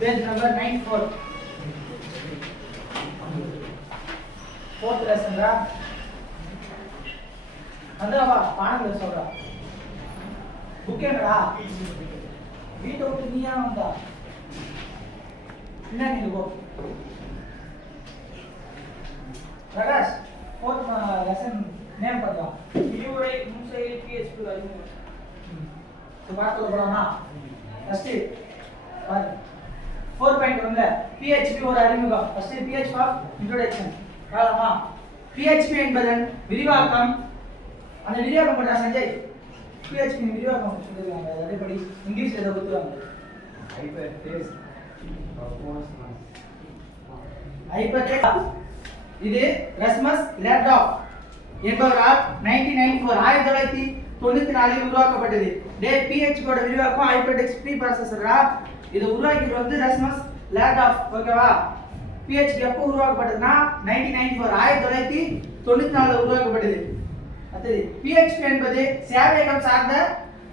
Page number 94. Fourth lesson ra. Andava paanam solra. Book enra. Video ku niya unda. Inna ni go. Prakash, fourth lesson name padla. Viewer मुझसे PHP वाली है. तो बात तो बड़ा ना. First 4.1 PHP ஒரு அறிமுகம். First PHP of introduction. காலமா PHP என்பதன் விரிவாக்கம். அந்த விரிவாக்கம் பண்ற சஞ்சய் PHP விரிவாக்கம் சொல்லுவாங்க. அதேபடி இங்கிலீஷ்ல ஏதோ கொடுத்துறாங்க. ஹைப்பர்டெக்ஸ்ட் இது ரஸ்மஸ் லேப்டாப் என்பவரால் 1994 உருவாக்கப்பட்டது. PHP ஓட விரிவாக்கம் ஹைப்பர்டெக்ஸ்ட் ப்ரீ ப்ராசஸரா. இது உருவாக்கியது வந்து ரஸ்மஸ் லேப்டாப். ஓகேவா? PHP எப்போ உருவாக்கப்பட்டதுன்னா 1994 உருவாக்கப்பட்டது. அடுத்து PHP என்பது சேவையகம் சார்ந்த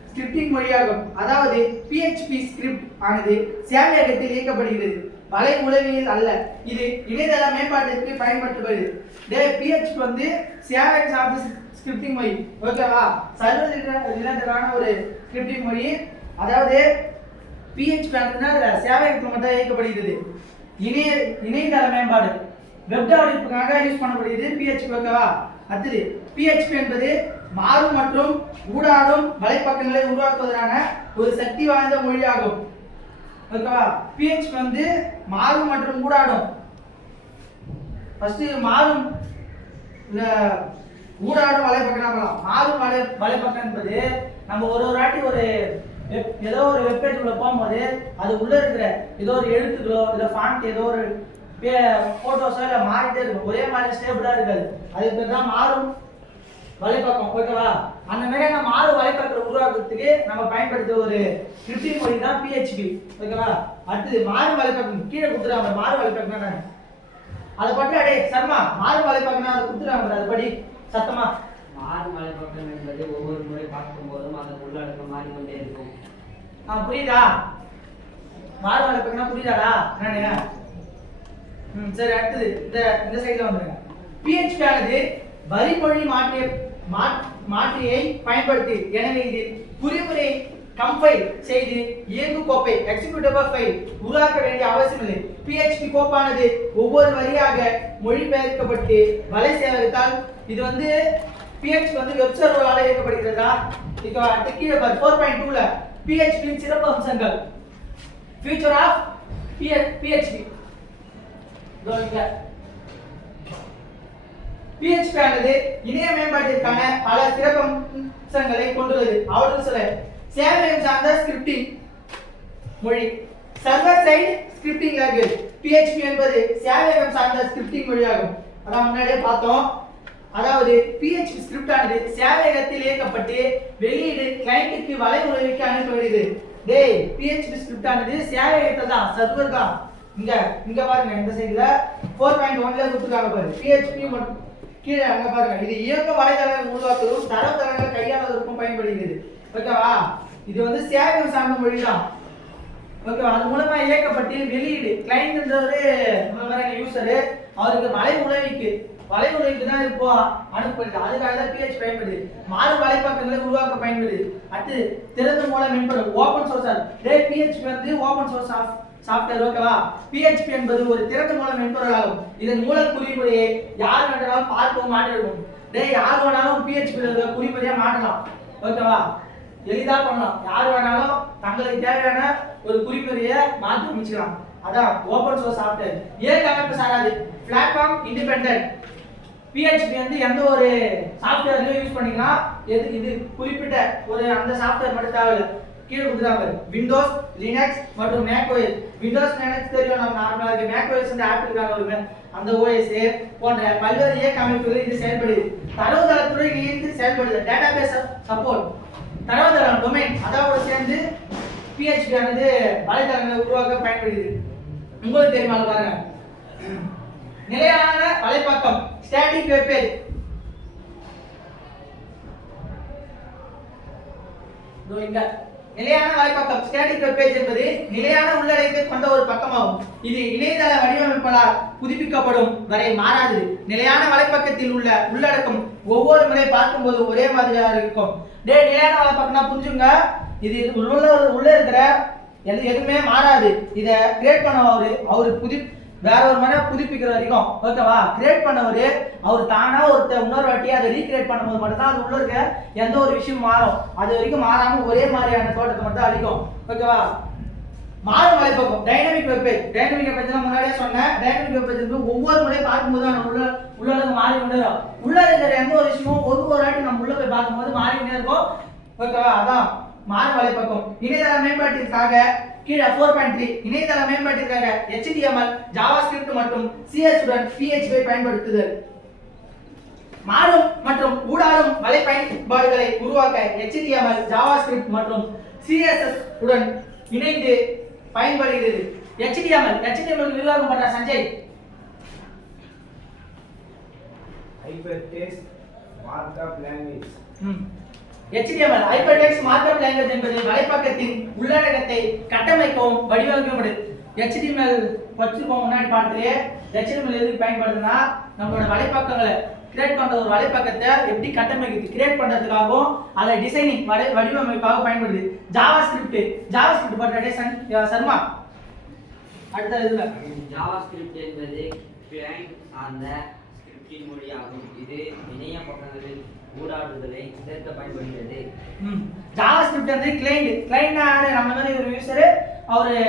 ஸ்கிரிப்டிங் மொழியாகும். அதாவது PHP ஸ்கிரிப்ட் ஆனது சேவையகத்தில் இயக்கப்படுகிறது, வலை உளவியல் அல்ல. இது இணையதள மேம்பாட்டிற்கு பயன்படுத்தப்படுகிறது. PHP வந்து சேவையகம் சார்ந்த ஸ்கிரிப்டிங் மொழி. ஓகேவா? சர்வர் ரிலேட்டடான ஒரு ஸ்கிரிப்டிங் மொழி. அதாவது PHP ஆனதுன்னா சேவையகத்தில் மட்டும் இயக்கப்படுகிறது. இணையதள மேம்பாடு வெப் டெவலப்மென்ட்காக யூஸ் பண்ணப்படுகிறது PHP. ஓகேவா? அடுத்து PHP என்பது மாறும் மற்றும் ஊடாடும் வலைப்பக்கங்களை உருவாக்குவதற்கான ஒரு சக்தி வாய்ந்த மொழியாகும். ஓகேவா? PHP வந்து மாறும் மற்றும் ஊடாடும். ஃபர்ஸ்ட் மாறும் ஊடாடும் வலைப்பக்கம். மாறும் வலைப்பக்கம் என்பது நம்ம ஒரு வாட்டி ஒரு ஏதோ ஒரு வெப்சைட் உள்ள போகும்போது அது உள்ள இருக்கிற ஏதோ ஒரு எழுத்துக்களோ இல்ல ஃபாண்ட் ஏதோ ஒரு போட்டோஸோ இல்ல மாறிட்டே இருக்கும், ஒரே மாதிரி ஸ்டேபிளா இருக்காது. அதுக்கு பேர் தான் மாறும் வலைப்பக்கம். ஓகேவா? அந்த மாதிரியான மாறும் வலைப்பக்கத்தை உருவாக்குறதுக்கு நம்ம பயன்படுத்துற ஒரு ஸ்கிரிப்டிங் மொழி தான் PHP. ஓகேவா? அடுத்து மாறும் வலைப்பக்கம் கீழே கொடுத்துறாங்க. மாறும் வலைப்பக்கம் தானே அதை பற்றி அடே சர்மா மாறும் வலைப்பக்கம் அதை கொடுத்துறாங்க. அது படி சத்தமா. மாறும் வலைப்பக்கம் என்பது ஒவ்வொரு முறை பார்க்கும் போதும் அதன் உள்ளடக்கம் மாறிக்கொண்டே இருக்கும். புரியுதா? மாறும் வலைப்பக்கம்னா புரியுதாடா? என்னன்னு சரி. அடுத்தது இந்த சைடுல வந்துருங்க. PHP ஆனது வரிமொழி மாற்றியை பயன்படுத்தி, எனவே இதில் குறிமுறை கம்பைல் செய்து இயங்கு கோப்பை எக்ஸிக்யூட்டபிள் ஃபைல் உருவாக்க வேண்டிய அவசியமில்லை. PHP கோப்பானது ஒவ்வொரு வரியாக மொழிபெயர்க்கப்பட்டு வலை சேவைத்தால் இது வந்து PHP வந்து வெப் சர்வரால இயக்கப்படுகிறதா. இப்போ அடுத்து கீழே பாரு 4.2ல PHP இன் சிறப்பு அம்சங்கள். Future of PHP. PHP ஆனது இணைய மேம்பாட்டிற்கான பல சிறப்பு அம்சங்களை கொண்டுள்ளது. அவற்றில் சில சேவையகம் சார்ந்த ஸ்கிரிப்டிங் மொழி. Server side scripting language. PHP என்பது சேவையகம் சார்ந்த ஸ்கிரிப்டிங் மொழியாகும். அதான் முன்னாடியே பார்த்தோம். அதாவது PHP ஸ்கிரிப்ட் ஆனது சேவையகத்தில் இயக்கப்பட்டு வெளியீடு கிளையண்ட்டுக்கு வலை உலகிற்கு அனுப்பப்படுகிறது. PHP ஸ்கிரிப்ட் ஆனது சேவையகத்தில் தான், சர்வர் தான். இங்க பாருங்க, இந்த சைடுல 4.1ல கொடுத்துருக்காங்க பாரு. PHP மற்றும் கீழே அங்க பாருங்க, இது இயக்க வலைதளங்களை உருவாக்குவதும் தரவுத்தளங்களை கையாளுவதற்கும் பயன்படுகிறது. ஓகேவா? இது வந்து சேவையகம் சார்ந்த மொழி தான். ஓகேவா? அது மூலமா இயக்கப்பட்டு வெளியீடு கிளையண்ட்ன்றவரு யூசரு அவருக்கு வலை உலகிக்கு தான் இப்போ அனுப்பப்படுது. அதுக்காக தான் PHP பயன்படுது. மாறும் வலைப்பக்கங்களை உருவாக்க பயன்படுது. அடுத்து திறந்த மூல மென்பொருள் ஓபன் சோர்ஸ். PHP வந்து ஓபன் சோர்ஸ் சாஃப்ட்வேர். ஓகேவா? PHP என்பது ஒரு திறந்த மூல மென்பொருள் ஆகும். இதன் மூல குறிமுறையை யார் வேணாலும் பார்க்கவும் மாற்றவும். யார் வேணாலும் PHP குறிமுறையை மாற்றலாம். ஓகேவா? எளிதா பண்ணலாம். யார் வேணாலும் தங்களுக்கு தேவையான ஒரு குறிமுறையை மாற்றி அமைச்சுக்கலாம். அதான் ஓபன் சோர்ஸ் சாஃப்ட்வேர். ஏன் கமெண்ட் சாராது பிளாட்ஃபார்ம் இண்டிபெண்டன்ட். PHP வந்து எந்த ஒரு சாஃப்ட்வேர்லயும் யூஸ் பண்ணிக்கலாம். இது குறிப்பிட்ட ஒரு அந்த சாஃப்ட்வேர் மட்டும் தேவையில்லை. கீழே கொடுத்துருக்காங்க விண்டோஸ், லினக்ஸ் மற்றும் மேக் OS. விண்டோஸ் லினக்ஸ் தெரியும், நம்ம நார்மலா இருக்கு. மேக் OS வந்து ஆப்பிளுக்கான ஒரு அந்த OS போன்ற பல்வேறு இயக்க அமைப்புகள் இது செயல்படுது. தரவுத்தளத்துறை இணைந்து செயல்படுது. Database support. தரவுத்தளம் டொமைன் அதோட சேர்ந்து PHP ஆனது வலைத்தளங்களை உருவாக்க பயன்படுது. உங்களுக்கு தெரியுமா பாருங்க. நிலையான வலைப்பக்கம் ஸ்டாட்டிக் வெப் பேஜ். இங்க நிலையான வலைப்பக்கம் ஸ்டாட்டிக் வெப் பேஜ் என்பது நிலையான உள்ளடக்கத்தை கொண்ட ஒரு பக்கமாகும். இது இணையதள வடிவமைப்பாளர் புதுப்பிக்கப்படும் வரை மாறாது. நிலையான வலைப்பக்கத்தில் உள்ள உள்ளடக்கம் ஒவ்வொரு முறை பார்க்கும்போது ஒரே மாதிரியாக இருக்கும். நிலையான வலைப்பக்கம்னா புரிஞ்சுங்க, இது உள்ள இருக்கிற எதுவுமே மாறாது. இத கிரியேட் பண்ண அவரு வேற ஒரு முறை புதுப்பிக்கிற வரைக்கும் ஓகேவா. கிரியேட் பண்ணவரு அவர் தானா இன்னொரு வாட்டி அதை ரீக்ரியேட் பண்ணும்போது மட்டும்தான் அது உள்ள இருக்க எந்த ஒரு விஷயம் மாறும். அது வரைக்கும் மாறாம ஒரே மாதிரியான தோட்டத்தை மட்டும் அளிக்கும் ஓகேவா. மாறும் வலைப்பக்கம் dynamic web page. Dynamic web page முன்னாடியே சொன்னேன். டைனமிக் வெப் பேஜ் ஒவ்வொரு முறை பார்க்கும்போது நம்ம உள்ளடக்கம் மாறி கொண்டே இருக்கும். உள்ள இருக்கிற எந்த ஒரு விஷயமும் ஒரு வாட்டி நம்ம உள்ள போய் பார்க்கும்போது மாறிக்கிட்டே இருக்கும் ஓகேவா. அதான் மாறும் வலைப்பக்கம். இணையதள மேம்பாட்டிற்காக கீழே 4.3 இணையதள மேம்பாட்டிற்காக HTML, JavaScript மற்றும் CS உடன் PHP பயன்படுத்துதல். மாறும் மற்றும் ஊடாடும் வலை பயன்பாடுகளை உருவாக்க HTML, JavaScript மற்றும் CSS உடன் இணைந்து பயன்படுகிறது. HTML விரிவாக்கம் பண்ற Sanjay. Hypertext Markup Language. HTML Hypertext Markup Language என்பது வலைப்பக்கத்தின் உள்ளடக்கத்தை கட்டமைக்கவும் வடிவமைக்கப்படுது. HTML வச்சிருக்கோம் முன்னாடி பாடத்திலே. HTML எதுக்கு பயன்படுதுன்னா நம்மளோட வலைப்பக்கங்களை கிரியேட் பண்ற ஒரு வலைப்பக்கத்தை எப்படி கட்டமைக்கிறது கிரியேட் பண்றதுக்காகவும் அதை டிசைனிங் வடிவமைப்பாக பயன்படுது. JavaScript பண்ற சர்மா அடுத்த இதுல JavaScript என்பது கிளையண்ட் சார்ந்த ஸ்கிரிப்டிங் மொழியாகும். இது இணைய பக்கங்களில் ஊடாடுதலை சேர்க்க பயன்படுகிறது. JavaScript வந்து கிளையண்ட்னா நம்ம மாதிரி ஒரு யூசர் அவரு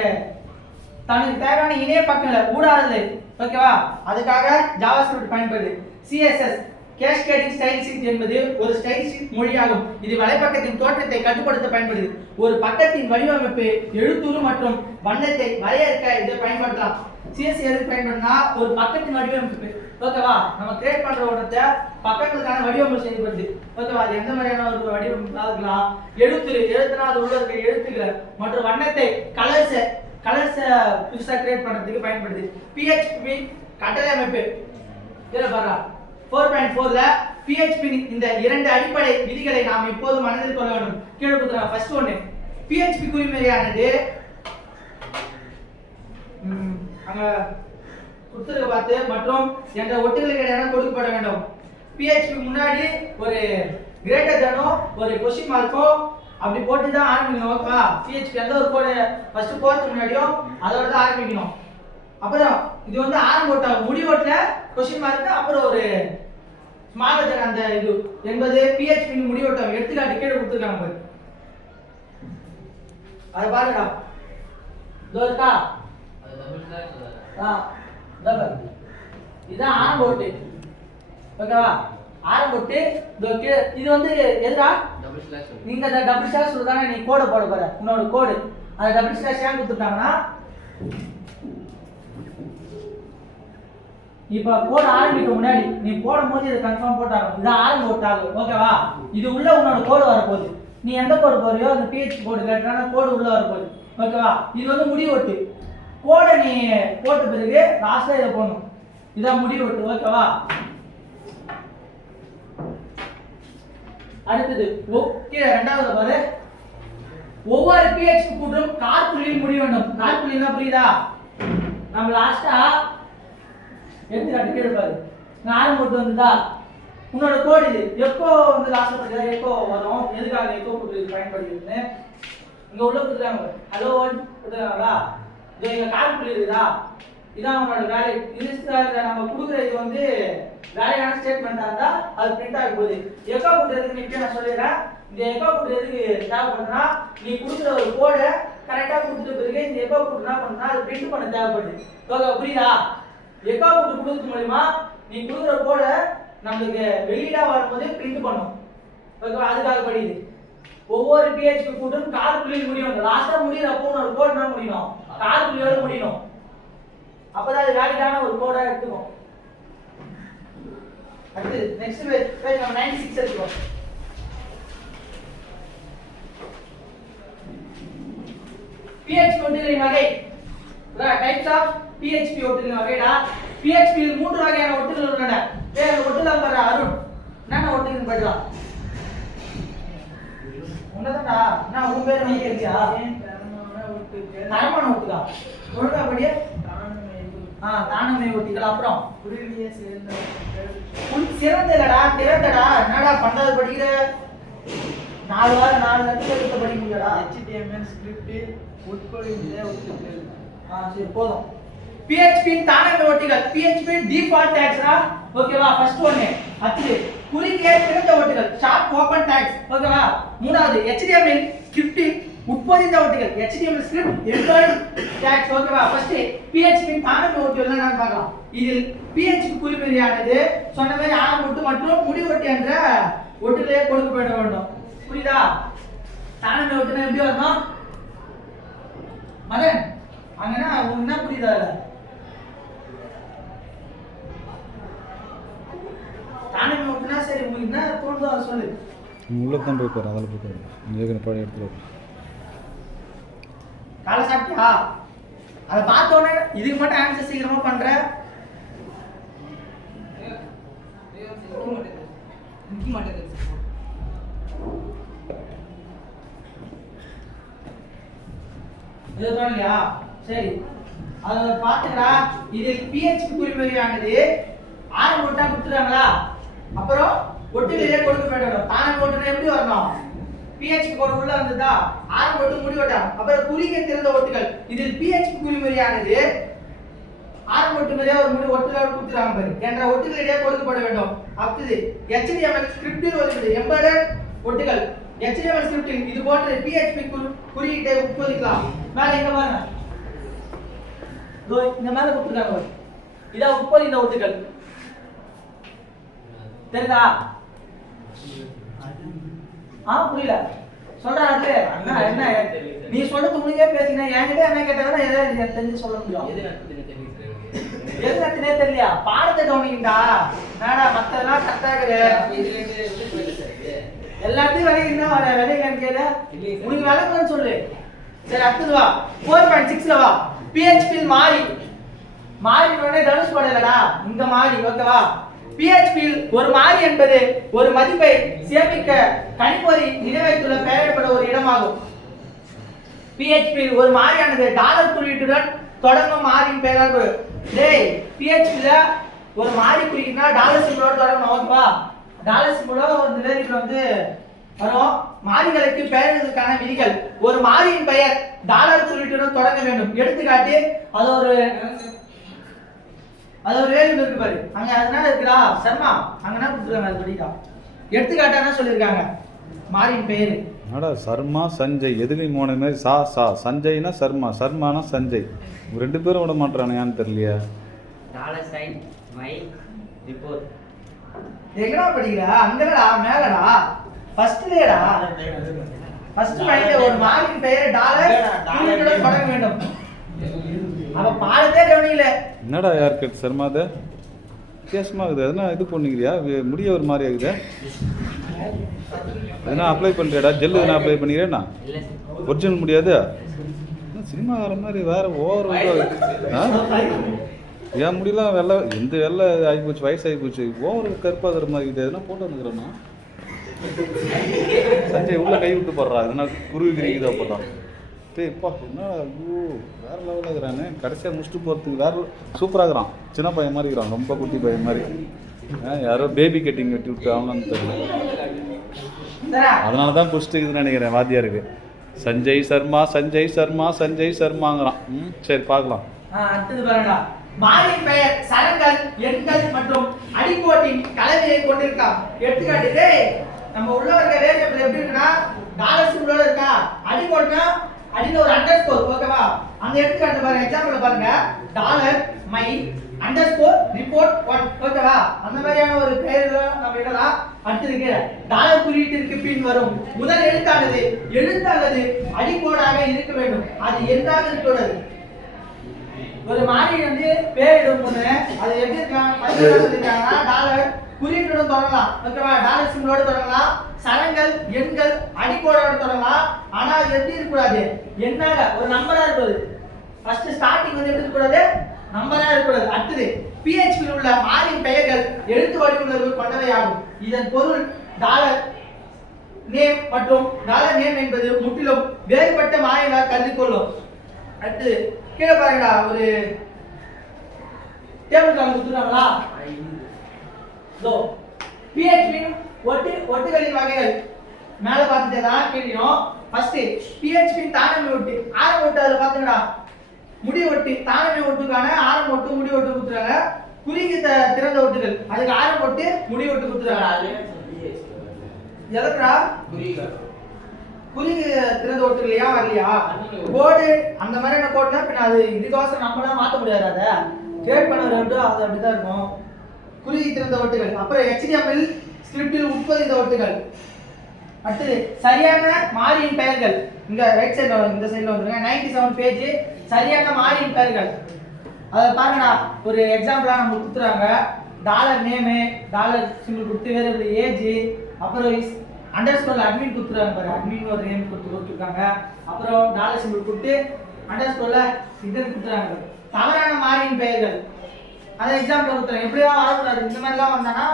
தனக்கு தேவையான இணைய பக்கங்களை ஊடாடுதல் ஓகேவா, அதுக்காக JavaScript பயன்படுது. CSS கேஸ்கேடிங் ஸ்டைல் ஷீட் என்பது ஒரு ஸ்டைல் ஷீட் மொழியாகும். இது வலைப்பக்கத்தின் தோற்றத்தை கட்டுப்படுத்த பயன்படுது. ஒரு பக்கத்தின் வடிவமைப்பு, எழுத்துரு மற்றும் வண்ணத்தை வரையறுக்க இதை பயன்படுத்தலாம். CSS எதுக்கு பயன்படுத்தினா ஒரு பக்கத்தின் வடிவமைப்பு ஓகேவா. நம்ம கிரியேட் பண்ற ஒன்றத்தை பக்கங்களுக்கான வடிவமைப்பு செய்யப்படுது ஓகேவா. அது எந்த மாதிரியான ஒரு வடிவமைப்பு இருக்கலாம். எழுத்துனா அது உள்ள இருக்க எழுத்துக்கள் மற்றும் வண்ணத்தை கலர்ஸ் புதுசா கிரியேட் பண்றதுக்கு பயன்படுது. PHP கட்டளை அமைப்பு இதுல பாருங்க 4.4ல PHP இந்த இரண்டு அடிப்படை விதிகளை நாம் இப்போது மனதில் கொள்ள வேண்டும். கீழே கொடுத்துறாங்க. ஃபர்ஸ்ட் ஒன்னு PHP குறிமுறையானது அங்க கொடுத்துருக்க பார்த்து மற்றும் என்ற ஒட்டுகளுக்கு இடையான கொடுக்கப்பட வேண்டும். PHP முன்னாடி ஒரு கிரேட்டர் தானோ ஒரு கொஸ்டின் மார்க்கோ அப்படி போட்டு தான் ஆரம்பிக்கணும் ஓகேவா. PHP எந்த ஒரு கோடு ஃபர்ஸ்ட் போறதுக்கு முன்னாடியும் அதோட தான் ஆரம்பிக்கணும். அப்புறம் இது வந்து ஆரம்போட்ட முடிவோட்ல கொஸ்டின் மார்க் அப்புறம் ஒரு ஸ்மால் லெட்டர் அந்த இது என்பது PHP முடிவோட்டம் எடுத்துக்காட்டு கீழே கொடுத்துருக்காங்க பாரு. அதை பாருடா இதோ இருக்கா இதுதான் ஆரம்போட்டு ஓகேவா. ஆரம்போட்டு இது வந்து எதுடா நீங்க அந்த டபுள் ஸ்லாஷ் சொல்றதானே நீ கோடை போட போற உன்னோட கோடு அந்த டபுள் ஸ்லாஷ் ஏன் கொடுத்துட்டாங்கன்னா இப்ப கோட் ஆரம்பிக்க முன்னாடி நீ போடும்போது இதை கன்ஃபார்ம் போட்டாகும். இதான் ஆரம்போட்டு ஆகும் ஓகேவா. இது உள்ள உன்னோட கோடு வரப்போகுது. நீ எந்த கோடு போறியோ அந்த PHP கோடு கேட்டான கோடு உள்ள வரப்போகுது ஓகேவா. இது வந்து முடிவோட்டு கோடை நீ போட்ட பிறகு லாஸ்ட்ல இதை போடணும். இதான் முடிவோட்டு ஓகேவா. அடுத்தது கீழே ரெண்டாவது பாரு. ஒவ்வொரு PHP கூட்டும் காற்புள்ளியில் முடிய வேண்டும். காற்புள்ளினா புரியுதா. நம்ம லாஸ்டா எடுத்துக்காட்டு கீழே பாரு. நான் ஆரம்பிட்டு வந்துதா உன்னோட கோடு இது எப்போ வந்து லாஸ்ட்ல படிச்சா எப்போ வரும் எதுக்காக எப்போ கூட்டு பயன்படுத்துதுன்னு இங்க உள்ள கொடுத்துருக்காங்க. ஹலோ ஒன் கொடுத்துருக்காங்களா. இது இங்க காற்புள்ளி இருக்குதா. இதான் உன்னோட வேலை. இது நம்ம கொடுக்குற இது வந்து வேலையான ஸ்டேட்மெண்டா இருந்தா அது பிரிண்ட் ஆக போகுது. எக்கோ கொடுறதுக்கு நிச்சயம் நான் சொல்லிடுறேன். இந்த எக்கோ கொடுறதுக்கு தேவைப்படுதுன்னா நீ கொடுக்குற ஒரு கோடை கரெக்டா கொடுத்துட்டு பிறகு இந்த எக்கோ புட் என்ன பண்ணா அது பிரிண்ட் பண்ண தேவைப்படுது. ஓகே புரியுதா? எக்கோ புட் கொடுக்கிறது மூலமா நீ கொடுக்குற கோட நமக்கு வெளியிடா வரும்போது பிரிண்ட் பண்ணும். ஓகேவா? அதுக்காக படியுது. ஒவ்வொரு PHP கூட்டும் கால் புள்ளியில் முடியும். லாஸ்டா முடியறப்போ ஒரு கோட் என்ன முடியணும்? கால் புள்ளியோட முடியணும். அப்பதான் அது வேலிடான ஒரு கோடா எடுத்துக்கும். அடுத்து நெக்ஸ்ட் பேஜ் நம்ம 96 எடுத்துக்கோ. PHP ஒட்டுகளின் வகை. டைப்ஸ் ஆஃப் PHP ஒட்டுகளின் வகைடா. PHP இல் 3 வகையான ஒட்டுகள் உள்ளன. வேற ஒட்டுலாம் பாரு அருண். என்னென்ன ஒட்டுகள் படிக்கலாம்? உன்னதாடா. நான் உன் பேர் நீ கேட்டியா? தரமான ஒட்டுதா. ஒழுங்கா படியே. தானமே ஒட்டிகள். அப்புறம் புரியலையே சேர்ந்த சிறந்தடா திறந்தடா. என்னடா பண்டாது படிக்கிற? 4 வாரம் 4 லட்சம் படிக்க முடியாதா? HTML ஸ்கிரிப்ட் உட்பொழிந்த ஒட்டுகள். சரி போதும். PHP இன் தானமே ஒட்டிகள். PHP டிஃபால்ட் டேக்ஸ்டா. ஓகேவா? ஃபர்ஸ்ட் ஒன் அது குறுகிய திறந்த ஒட்டுகள் ஷார்ப் ஓபன் டேக்ஸ். ஓகேவா? மூணாவது HTML ஸ்கிரிப்ட் உட்பொதிந்த ஒட்டுகள் HTML ஸ்கிரிப்ட் எம்பெடட் டேக்ஸ். ஓகேவா? ஃபர்ஸ்ட் PHP இன் தானமே ஒட்டுகள் என்னன்னு பார்க்கலாம். இதில் PHP குறிமுறையானது சொன்ன மாதிரி ஆரம்ப ஒட்டு மற்றும் முடிவு ஒட்டு என்ற ஒட்டுகளே கொடுக்கப்பட வேண்டும். புரியுதா? தானமே ஒட்டுனா எப்படி வரணும்? மதன் அங்கனா உங்களுக்கு என்ன புரியுதா? தானமே ஒட்டுனா சரி உங்களுக்கு என்ன தோணுதோ அதை சொல்லு. உள்ள தான் போய் பாரு. அதில் போய் பாரு. நீங்க பழைய இடத்துல காலை சாப்பிட்டியா? அதை பார்த்த உடனே இதுக்கு மட்டும் ஆன்சர் சீக்கிரமா பண்ற. இது தோணலையா? சரி அதை பார்த்துக்கடா. இதில் PHP குறிமுறையானது ஆரம்ப ஒட்டா கொடுத்துட்டாங்களா? அப்புறம் ஒட்டுகளிலே கொடுக்கப்பட வேண்டும். தானமே ஒட்டுனா எப்படி வரணும்? PHP கோட் உள்ள வந்ததா? ஆரம்ப ஒட்டு முடிவு ஒட்டா. அப்புறம் குறுகிய திறந்த ஒட்டுகள். இதில் PHP குறிமுறையானது ஆரம்ப ஒட்டு மாதிரியே ஒரு முடிவு ஒட்டுகளோட கொடுத்துறாங்க பாரு என்ற ஒட்டுகளிடையே கொடுக்கப்பட வேண்டும். அடுத்தது HTML ஸ்கிரிப்டில் ஒரு எம்பெடட் ஒட்டுகள். HTML ஸ்கிரிப்டில் இது போன்ற PHP குறியீட்டை உட்பொதிக்கலாம். மேல எங்க பாருங்க. இந்த மேல கொடுத்துருக்காங்க. இதான் உட்பொதிந்த ஒட்டுகள். தெரியுதா? புரியல சொல்றா. அது என்ன என்ன நீ சொல்றது உனக்கே பேசினா என்கிட்ட என்ன கேட்டா எதை தெரிஞ்சு சொல்ல முடியும்? எது நத்தினே தெரியலையா? பாடத்தை கவனிக்கிட்டா நாடா மத்ததெல்லாம் கரெக்டா இருக்குது. எல்லாத்தையும் விலைக்கு வர விலைக்கு கேளு. உனக்கு விளக்கணும்னு சொல்லு. சரி அடுத்தது வா. 4.6ல வா. PHP மாறி உடனே தனுஷ் படலடா. இந்த மாறி ஓகேவா? PHP ஒரு மாறி என்பது ஒரு மதிப்பை சேமிக்க கணிப்பொறி நினைவைத்துள்ள பெயரிடப்பட்ட ஒரு இடமாகும். PHP ஒரு மாறியானது டாலர் குறியீட்டுடன் தொடங்கும் மாறியின் பெயராக. டேய் PHP ஒரு மாறி குறியீடுனா டாலர் சிம்பலோட தொடங்கணும். ஓகேவா? டாலர் சிம்பலோ இந்த வேரியபிள் வந்து வரும். மாறிகளுக்கு பெயரிடுவதற்கான விதிகள். ஒரு மாறியின் பெயர் டாலர் குறியீட்டுடன் தொடங்க வேண்டும். எடுத்துக்காட்டு அது ஒரு வேரியபிள் இருக்கு பாரு. அங்க அதனால இருக்குடா சர்மா அங்கனா கொடுத்துருக்காங்க. அது படிக்கா எடுத்துக்காட்டா என்ன சொல்லிருக்காங்க? மாறியின் பெயர் என்னடா சர்மா சஞ்சய் எதுலையும் போன மாதிரி சா சஞ்சய்னா சர்மா சர்மானா சஞ்சய். ரெண்டு பேரும் விட மாட்டானுங்கன்னு தெரியலையா? எங்கடா படிக்கிற? அங்கடா மேலடா ஃபர்ஸ்ட்லடா. ஃபர்ஸ்ட் மைண்ட்ல ஒரு மாறியின் பெயர் டாலர் குறியீட்டுடன் தொடங்க வேண்டும். அவ பாடத்தே கவனிக்கல. என்னடா யார் கேட்டு சர்மாத வித்தியாசமா இருக்குது. அதெல்லாம் இது பண்ணிக்கிறியா? முடிய ஒரு மாதிரி ஆகுது. எதனா அப்ளை பண்ணுறியாடா? ஜெல்லு எதனா அப்ளை பண்ணிக்கிறேன்னா ஒரிஜினல் முடியாது. சினிமாக்கார மாதிரி வேற ஓவர் ஏன் முடியலாம் வெள்ளை எந்த வெள்ளை ஆகிப்போச்சு வயசு ஆகிப்போச்சு. ஓவர் கருப்பாகிற மாதிரி இருக்குது. எதனா போட்டு வந்துக்கிறேன்னா சஞ்சய் உள்ள கை விட்டு போடுறா. எதனா குருவி கிரிக்குதா போட்டான். டேய்ப்பா என்னடா ஐயோ வேறு லெவலில் இருக்கிறானே. கடைசியாக முடிச்சுட்டு போகிறதுக்கு வேறு சூப்பராக இருக்கிறான். சின்ன பையன் மாதிரி இருக்கிறான். ரொம்ப குட்டி பையன் மாதிரி. யாரோ பேபி கட்டிங் வெட்டி விட்டு அவனு தெரியல. அதனால தான் பிடிச்சிட்டுக்குதுன்னு நினைக்கிறேன் வாத்தியாருக்கு. சஞ்சய் சர்மா சஞ்சய் சர்மா சஞ்சய் சர்மாங்கிறான். சரி பார்க்கலாம். அடுத்தது பாருடா. மாறியின் பெயர் சரங்கள் எண்கள் மற்றும் அடிக்கோட்டின் கலவையை கொண்டிருக்கான். எடுத்துக்காட்டு நம்ம உள்ள இருக்க வேரியபிள் எப்படி இருக்குன்னா டாலர் சிம்பிளோட இருக்கா. அடிக்கோட்னா அடியில ஒரு அண்டர்ஸ்கோர் ஓகேவா அந்த எடுத்துக்காட்டு பாருங்க எக்ஸாம்பிள் பாருங்க டாலர் மை அண்டர்ஸ்கோர் ரிப்போர்ட் 1 ஓகேவா அந்த மாதிரியான ஒரு பெயர்ல நம்ம இடலாம் அடுத்து டாலர் குறியீட்டிற்கு பின் வரும் முதல் எழுத்தானது எழுத்து அல்லது அடிக்கோடாக இருக்க வேண்டும் அது எந்தாக இருக்கக்கூடாது ஒரு மாதிரி வந்து பேரிடும் போது அது எப்படி சொல்லிருக்காங்கன்னா டாலர் குறியீட்டுடன் தொடங்கலாம் ஓகேவா டாலர் சிம்பிளோட தொடங்கலாம் சரங்கள் எண்கள் அடிக்கோடோட தொடங்கலாம் ஆனா அது எப்படி இருக்கக்கூடாது எண்ணாக ஒரு நம்பரா இருக்கக்கூடாது ஃபர்ஸ்ட் ஸ்டார்டிங் வந்து எப்படி இருக்கக்கூடாது நம்பரா இருக்கக்கூடாது அடுத்தது PHP யில் உள்ள மாறியின் பெயர்கள் எழுத்து வடிவங்களை கொண்டவையாகும் இதன் பொருள் டாலர் நேம் மற்றும் டாலர் நேம் என்பது முற்றிலும் வேறுபட்ட மாறிகளாக கருதி கொள்ளும் அடுத்து கீழே பாருங்கடா ஒரு டேபிள் கால் கொடுத்துறாங்களா இதோ PHP ஒட்டுகளின் வகைகள் மேல பார்த்துட்டா கேட்கிறோம் ஃபர்ஸ்ட் PHP தானமே ஒட்டு ஆரம்ப ஒட்டு அதுல பாத்துங்கடா முடி ஒட்டு தானமே ஒட்டுக்கான ஆரம்ப ஒட்டு முடி ஒட்டு கொடுத்துறாங்க குறுகிய திறந்த ஒட்டுகள் அதுக்கு ஆரம்ப ஒட்டு முடி ஒட்டு கொடுத்துறாங்க எதற்கடா குறுகிய திறந்த ஒட்டுகள் ஏன் வரலையா கோடு அந்த மாதிரியான கோட்னா பின்ன அது இதுக்கோசம் நம்மளால மாற்ற முடியாது அதை கிரியேட் பண்ண வேண்டும் அது அப்படிதான் இருக்கும் குறுகிய திறந்த ஒட்டுகள் அப்புறம் HTML ஸ்கிரிப்டில் உட்பொதிந்த ஒட்டுகள் அடுத்து சரியான மாறியின் பெயர்கள் இங்க ரைட் சைடுல இந்த சைடுல வந்துருங்க 97 பேஜ் சரியான மாறியின் பெயர்கள் அத பாருங்கடா ஒரு எக்ஸாம்பிளா நம்ம கொடுத்துறாங்க டாலர் நேம் டாலர் சிம்பிள் கொடுத்து வேரியபிள் ஏஜ் அப்புறம் அண்டர்ஸ்கோர் அட்மின் கொடுத்துறாங்க பாரு அட்மின் ஒரு நேம் கொடுத்துருக்காங்க அப்புறம் டாலர் சிம்பிள் கொடுத்து அண்டர்ஸ்கோர்ல இது கொடுத்துறாங்க தவறான மாறியின் பெயர்கள் அந்த எக்ஸாம்பிள் கொடுத்துறாங்க எப்படிலாம் வரக்கூடாது இந்த மாதிரிலாம் வந்தானா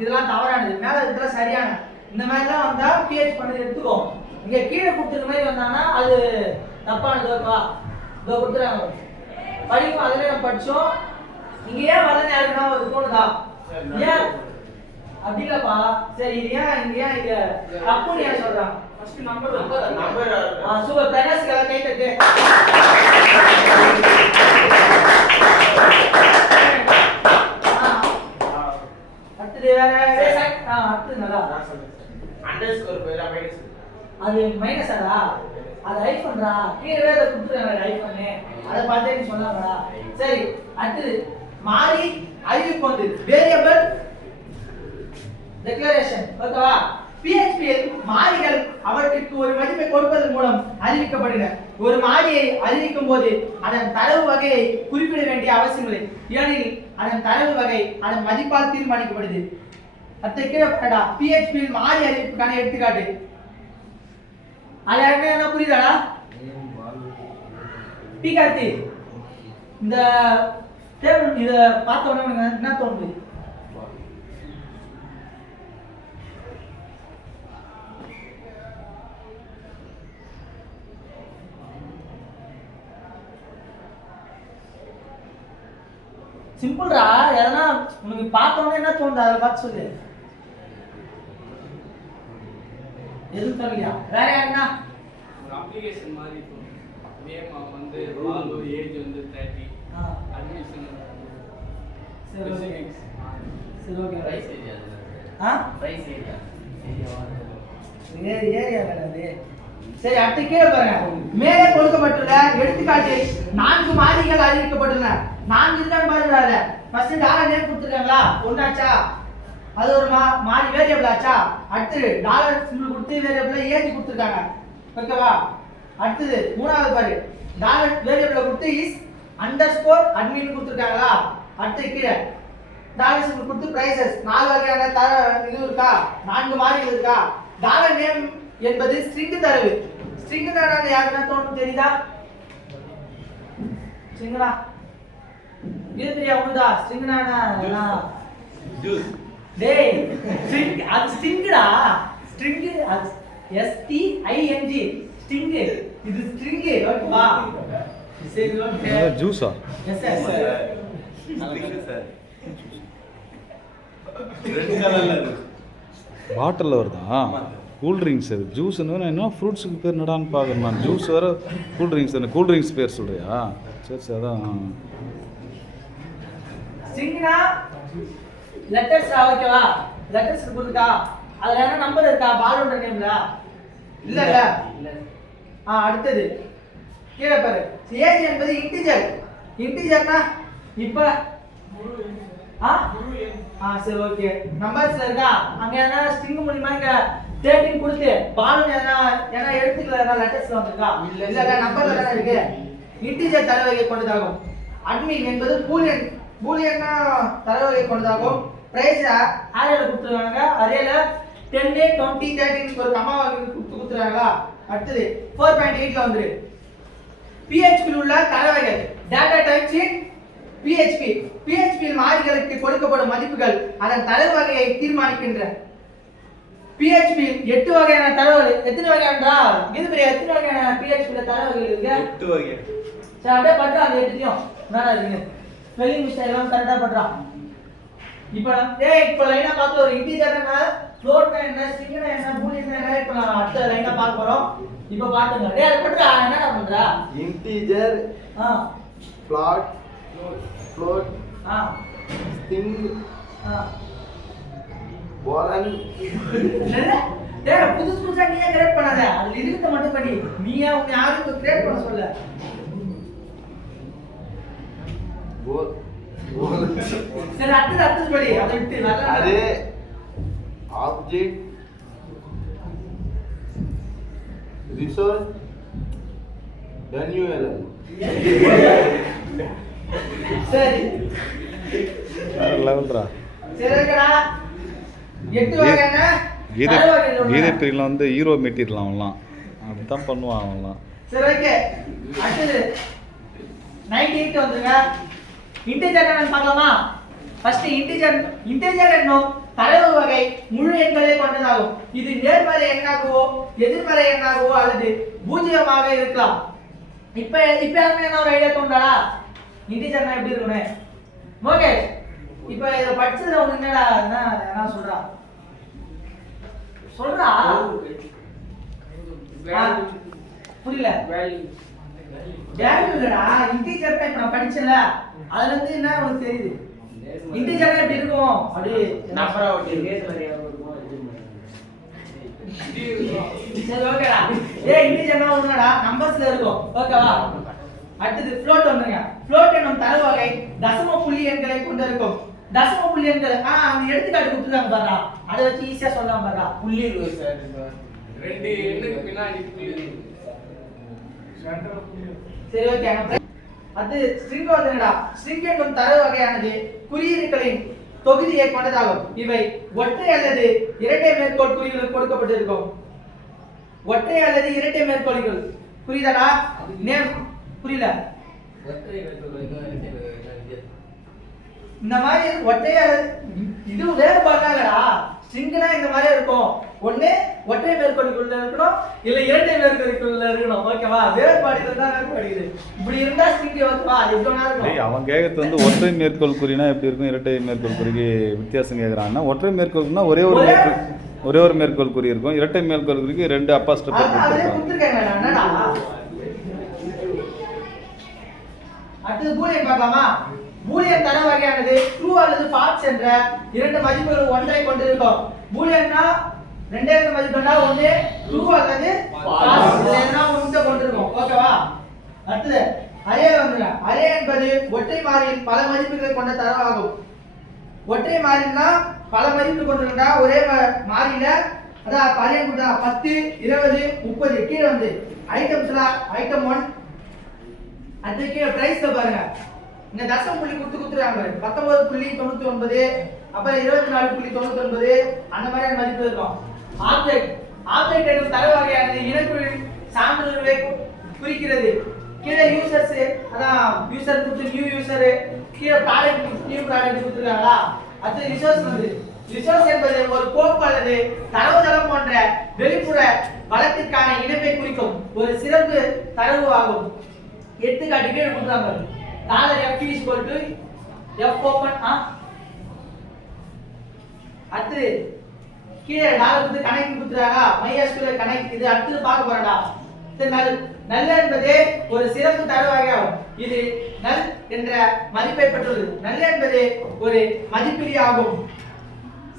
இதெல்லாம் தவறானது மேல இதெல்லாம் சரியான இந்த மாதிரிலாம் வந்தா PH பண்ணது எடுத்துக்கோ இங்க கீழே கொடுத்துற மாதிரி வந்தானா அது தப்பானதுப்பா இதோ கொடுத்துறாங்க படிக்கும் அதிலே நம்ம படிச்சோம் இங்க ஏன் வரலன்னு யாருக்குன்னா ஒரு தோணுதா ஏன் அப்படி இல்லப்பா சரி இது ஏன் இங்க ஏன் இங்க தப்புன்னு ஏன் சொல்றாங்க ஃபர்ஸ்ட் நம்பர் சூப்பர் பிரகாஷ்காக கை தட்டு அடுத்து வேற அடுத்து நல்லா அண்டர்ஸ்கோர் பேரா மைனஸ் அது மைனஸாடா அது ஐபோன்டா கீழே வேற கொடுத்துறாங்க ஐபோன் அத பார்த்தே நீ சொன்னாங்கடா சரி அடுத்து மாறி அறிவிப்பு வந்து வேரியபிள் டிக்ளரேஷன் ஓகேவா PHP யில் மாறிகள் அவற்றுக்கு ஒரு மதிப்பை கொடுப்பதன் மூலம் அறிவிக்கப்படுகின்றன ஒரு மாறியை அறிவிக்கும் போது அதன் தரவு வகையை குறிப்பிட வேண்டிய அவசியமில்லை ஏனெனில் அதன் தரவு வகை அதன் மதிப்பால் தீர்மானிக்கப்படுது அடுத்து கீழே பாருடா PHP யில் மாறி அறிவிப்புக்கான எடுத்துக்காட்டு அது என்ன புரியுதாடா கார்த்தி இந்த டேபிள் இத பார்த்த உடனே என்ன தோணுது சிம்பிள்ரா எதனா உனக்கு பார்த்த உடனே என்ன தோணுது அதை பார்த்து சொல்லு எதுவும் தெரியலையா வேற யாருன்னா ஒரு அப்ளிகேஷன் மாதிரி இருக்கும் நேம் வந்து வால்யூ ஏஜ் வந்து 30 அட்மிஷன் சரி சரி okay price area price area area வேணாது சரி அடுத்து கீழே பாருங்க மேலே கொடுக்கப்பட்டுள்ள எடுத்துக்காட்டு 4 மாறிகள் அறிவிக்கப்பட்டுள்ளன 4 இருக்கான்னு பாருங்க ஃபர்ஸ்ட் டாலர் நேம் கொடுத்துருக்காங்களா ஒன்னாச்சா அது ஒரு மாறி வேரியபிள் ஆச்சா அடுத்து டாலர் சிம்பிள் கொடுத்து வேரியபிள்ல ஏஜ் கொடுத்துருக்காங்க ஓகேவா அடுத்து மூணாவது பாரு டாலர் வேரியபிள்ல கொடுத்து இஸ் அண்டர்ஸ்கோர் அட்மின் கொடுத்துருக்காங்களா அடுத்து கீழே டாலர் சிம்பிள் கொடுத்து பிரைசஸ் 4 வகையான இது இருக்கா 4 மாறிகள் இருக்கா டாலர் நேம் என்பது ஸ்ட்ரிங் தரவு ஸ்ட்ரிங் தரவு யாருன்னா தோணும் தெரியுதா ஸ்ட்ரிங்னா இது தெரியா உண்டா ஸ்ட்ரிங்னா ஜூஸ் டேய் ஸ்ட்ரிங் அது ஸ்ட்ரிங்டா ஸ்ட்ரிங் அது STING ஸ்ட்ரிங் இது ஸ்ட்ரிங் ஓகேவா சரி ஓகே ஜூஸா எஸ் எஸ் சார் ரெட் கலர்ல இருக்கு பாட்டில் வருதா கூல் ட்ரிங்க்ஸ் அது ஜூஸ்ன்னு என்ன ஃப்ரூட்ஸுக்கு பேர் நடான்னு பார்க்குறேன் நான் ஜூஸ் வேறு கூல் ட்ரிங்க்ஸ் தானே கூல் ட்ரிங்க்ஸ் பேர் சொல்கிறியா சரி சரி அதான் ஸ்ட்ரிங்னா லெட்டர்ஸ் ஓகேவா லெட்டர்ஸ் கொடுத்தா அதுல என்ன நம்பர் இருக்கா பாலோட நேம்ல இல்ல இல்ல அடுத்தது கீழே பாரு ஏஜ் என்பது இன்டிஜர். இன்டிஜர்னா இப்போ சரி ஓகே நம்பர்ஸ்ல இருக்கா அங்க என்ன ஸ்ட்ரிங் மூலமா இங்க 13 கொடுத்து பாலும் ஏன்னா எழுத்துக்கள் லெட்டர்ஸ்ல வந்திருக்கா இல்ல நம்பர்ல தானே இருக்கு. இன்டிஜர் தரவகை கொண்டதாகும். அட்மின் என்பது பூலியன்னா தரவகை கொண்டதாகும். பிரைஸ் அரேல கொடுத்துருக்காங்க. அரேல 10 20 13 ஒரு கமா கொடுத்துருக்காங்களா. அடுத்தது 4.8ல வந்துரு PHP உள்ள தரவகைகள் data types in PHP. PHP மாறிகளுக்கு கொடுக்கப்படும் மதிப்புகள் அதன் தரவு வகையை தீர்மானிக்கின்றன. PHP 8 வகையான தரவுகள். எத்தனை வகையான்றா இது பெரிய எத்தனை வகையான PHP ல தரவுகள் இருக்கு? 8 வகை. சரி அப்படியே பண்றா அந்த 8த்தையும் என்னடா இருக்கு ஸ்பெல்லிங் மிஸ்டேக் எல்லாம் கரெக்ட்டா பண்றா. இப்போ லைனா பார்த்து ஒரு இன்டிஜர்னா ஃப்ளோட் என்ன ஸ்ட்ரிங் என்ன பூலியன் என்ன இப்போ அடுத்த லைனா பார்க்க போறோம். இப்போ பாத்துங்க டேய் அது பண்றா என்னடா பண்றா இன்டிஜர் ஃப்ளாட் ஸ்ட்ரிங் போலன் டேய் புதுசா நீயே கிரியேட் பண்ணாத அது லிரிக்ஸ் மட்டும் பண்ணி நீயா உன்னை யாருக்கு கிரியேட் பண்ண சொல்ல சரி அடுத்து படி அதை விட்டு நல்லா அது ஆப்ஜெக்ட் ரிசோர்ஸ் WLL. சரி வேற லெவல்ரா. சரிடா 8 வகையான கீதை பிரியில் வந்து ஹீரோ மெட்டீரியல் அவன்லாம் அப்படித்தான் பண்ணுவான் அவன்லாம். சரி ஓகே அடுத்து 98 வந்துங்க. இன்டிஜர் என்னன்னு பார்க்கலாமா. ஃபர்ஸ்ட் இன்டிஜர் என்னும் தரவு வகை முழு எண்களை கொண்டதாகும். இது நேர்மறை எண்ணாகவோ எதிர்மறை எண்ணாகவோ அல்லது பூஜ்ஜியமாக இருக்கலாம். இப்ப யாருமே என்ன ஒரு ஐடியா தோன்றாடா இன்டிஜர்னா எப்படி இருக்குன்னு? ஓகே இப்போ இத படிச்சதுல உனக்கு என்னடா என்ன சொல்றா புரியல. வேல்யூ இல்லடா இன்டிஜர் டைப் நான் படிச்சல அதுல இருந்து என்ன உனக்கு தெரியுது இன்டிஜர் எப்படி இருக்கும் அப்படி நம்பரா ஓட்டி சரி ஓகேடா. இன்டிஜர்னா ஒண்ணுடா நம்பர்ஸ்ல இருக்கும் ஓகேவா. அடுத்து ஃப்ளோட் வந்துங்க. ஃப்ளோட் என்னும் தரவு வகை தசம புள்ளி எண்களை கொண்டிருக்கும். தசம புள்ளி எண்கள் அந்த எடுத்துக்காட்டு கொடுத்துருக்காங்க பாருடா அதை வச்சு ஈஸியா சொல்லலாம் பாருடா. புள்ளி இருக்கு சார். 2 எண்ணுக்கு பின்னாடி புள்ளி. சரி ஓகே அது ஸ்ட்ரிங் வந்துடா. ஸ்ட்ரிங் என்னும் தரவு வகையானது குறியீடுகளின் தொகுதியை கொண்டதாகும். இவை ஒற்றை அல்லது இரட்டை மேற்கோள் குறிகள் கொடுக்கப்பட்டிருக்கும். ஒற்றை அல்லது இரட்டை மேற்கோள்கள் புரியுதாடா? நேம் புரியல. இந்த மாதிரி ஒற்றை இது வேறுபாடுலாம் இல்லடா. ஸ்ட்ரிங்னா இந்த மாதிரி இருக்கும். ஒண்ணு ஒற்றை மேற்கோளுக்குள்ள இருக்கணும் இல்ல இரட்டை மேற்கோளுக்குள்ள இருக்கணும். ஓகேவா? வேறுபாடு இருந்தா வேறுபாடு. இப்படி இருந்தா ஸ்ட்ரிங் ஓகேவா? எவ்வளவு நேரம் இருக்கும். அவன் கேக்குறது வந்து ஒற்றை மேற்கோள் குறினா எப்படி இருக்கும், இரட்டை மேற்கோள் குறிக்கு வித்தியாசம் கேக்குறான்னா ஒற்றை மேற்கோள்னா ஒரே ஒரு மேற்கோள் குறி இருக்கும். இரட்டை மேற்கோள் குறிக்கு 2 அப்பாஸ்ட்ரோஃபி கொடுத்திருக்காங்க. என்னடா அடுத்து பூலியன் பார்க்கலாமா. பூலியன் தரவு வகையானது ட்ரூ அல்லது ஃபால்ஸ் என்ற 2 மதிப்புகள் ஒன்றை கொண்டிருக்கும். பூலியன்னா 2 மதிப்புனா ஒண்ணு ட்ரூ அல்லது ஃபால்ஸ் இல்லனா ஒன்றை கொண்டிருக்கும். ஓகேவா? அடுத்து அரே வந்துங்க. அரே என்பது ஒற்றை மாறியில் பல மதிப்புகளை கொண்ட தரவாகும். ஒற்றை மாறினா பல மதிப்பு கொண்டிருந்தா ஒரே மாறியில அதான் அரே கொடுத்தா 10 20 30 கீழே வந்து ஐட்டம்ஸ்ல ஐட்டம் 1 அதுக்கு பிரைஸ்ல பாருங்க. இந்த தசம புள்ளி கொடுத்துறாங்க 19.99 அப்புறம் 24.99 அந்த மாதிரி மதிப்பு இருக்கும். ஆப்ஜெக்ட் என்ற தரவு வகையானது இனக்குழு சான்றுகளை குறிக்கிறது. கீழே யூசர்ஸ் அதான் யூசர் கொடுத்து நியூ யூசர் கீழே ப்ராடக்ட் நியூ ப்ராடக்ட் கொடுத்துருக்காங்களா. அது ரிசோர்ஸ் வந்து ரிசோர்ஸ் என்பது ஒரு கோப்பு அல்லது தரவுத்தளம் போன்ற வெளிப்புற வளத்திற்கான இணைப்பை குறிக்கும் ஒரு சிறப்பு தரவு ஆகும். எடுத்துக்காட்டு கீழே கொடுக்குறாங்க. $F F open அடுத்து கீழே டாலர் வந்து கனெக்ட் கொடுத்துறாங்க. MySQL கனெக்ட் இது அடுத்து பார்க்க போறடா. நல் என்பது ஒரு சிறப்பு தரவு வகையாகும். இது நல் என்ற மதிப்பை பெற்றுள்ளது. நல் என்பது ஒரு மதிப்பீடு ஆகும்.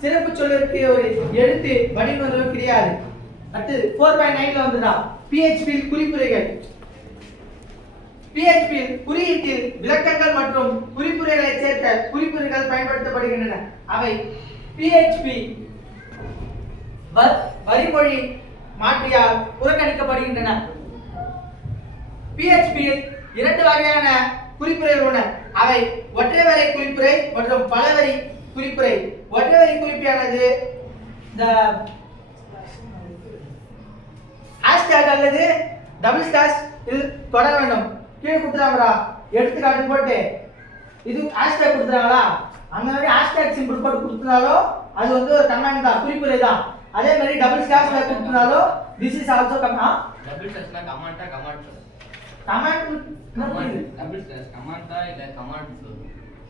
சிறப்பு சொல்லிற்கு ஒரு எழுத்து வடிவம் கிடையாது. அடுத்து 4.9ல வந்துடா. PHP குறிப்புரைகள் PHP குறியீட்டில் விளக்கங்கள் மற்றும் குறிப்புரைகளை சேர்க்க குறிப்புரைகள் பயன்படுத்தப்படுகின்றன. அவை PHP வரிமொழி மாற்றியால் புறக்கணிக்கப்படுகின்றன. PHP இல் 2 வகையான குறிப்புரைகள் உள்ளன. அவை ஒற்றை வரி குறிப்புரை மற்றும் பல வரி குறிப்புரை. ஒற்றை வரி குறிப்பானது இந்த ஹேஷ்டேக் அல்லது டபுள் ஸ்லாஷ் இல் தொடர வேண்டும். கீழே கொடுத்துறாங்களா எடுத்துக்காட்டு போட்டு இது ஹேஷ்டேக் கொடுத்துறாங்களா அந்த மாதிரி ஹேஷ்டேக் சிம்பிள் போட்டு கொடுத்தனாலோ அது வந்து ஒரு கமெண்ட் தான், குறிப்புரை தான். அதே மாதிரி டபுள் ஸ்லாஷ்ல கொடுத்தனாலோ திஸ் இஸ் ஆல்சோ டபுள் ஸ்லாஷ்னா கமாண்டா கமெண்ட் டபுள் ஸ்லாஷ் கமாண்டா இல்ல கமாண்ட்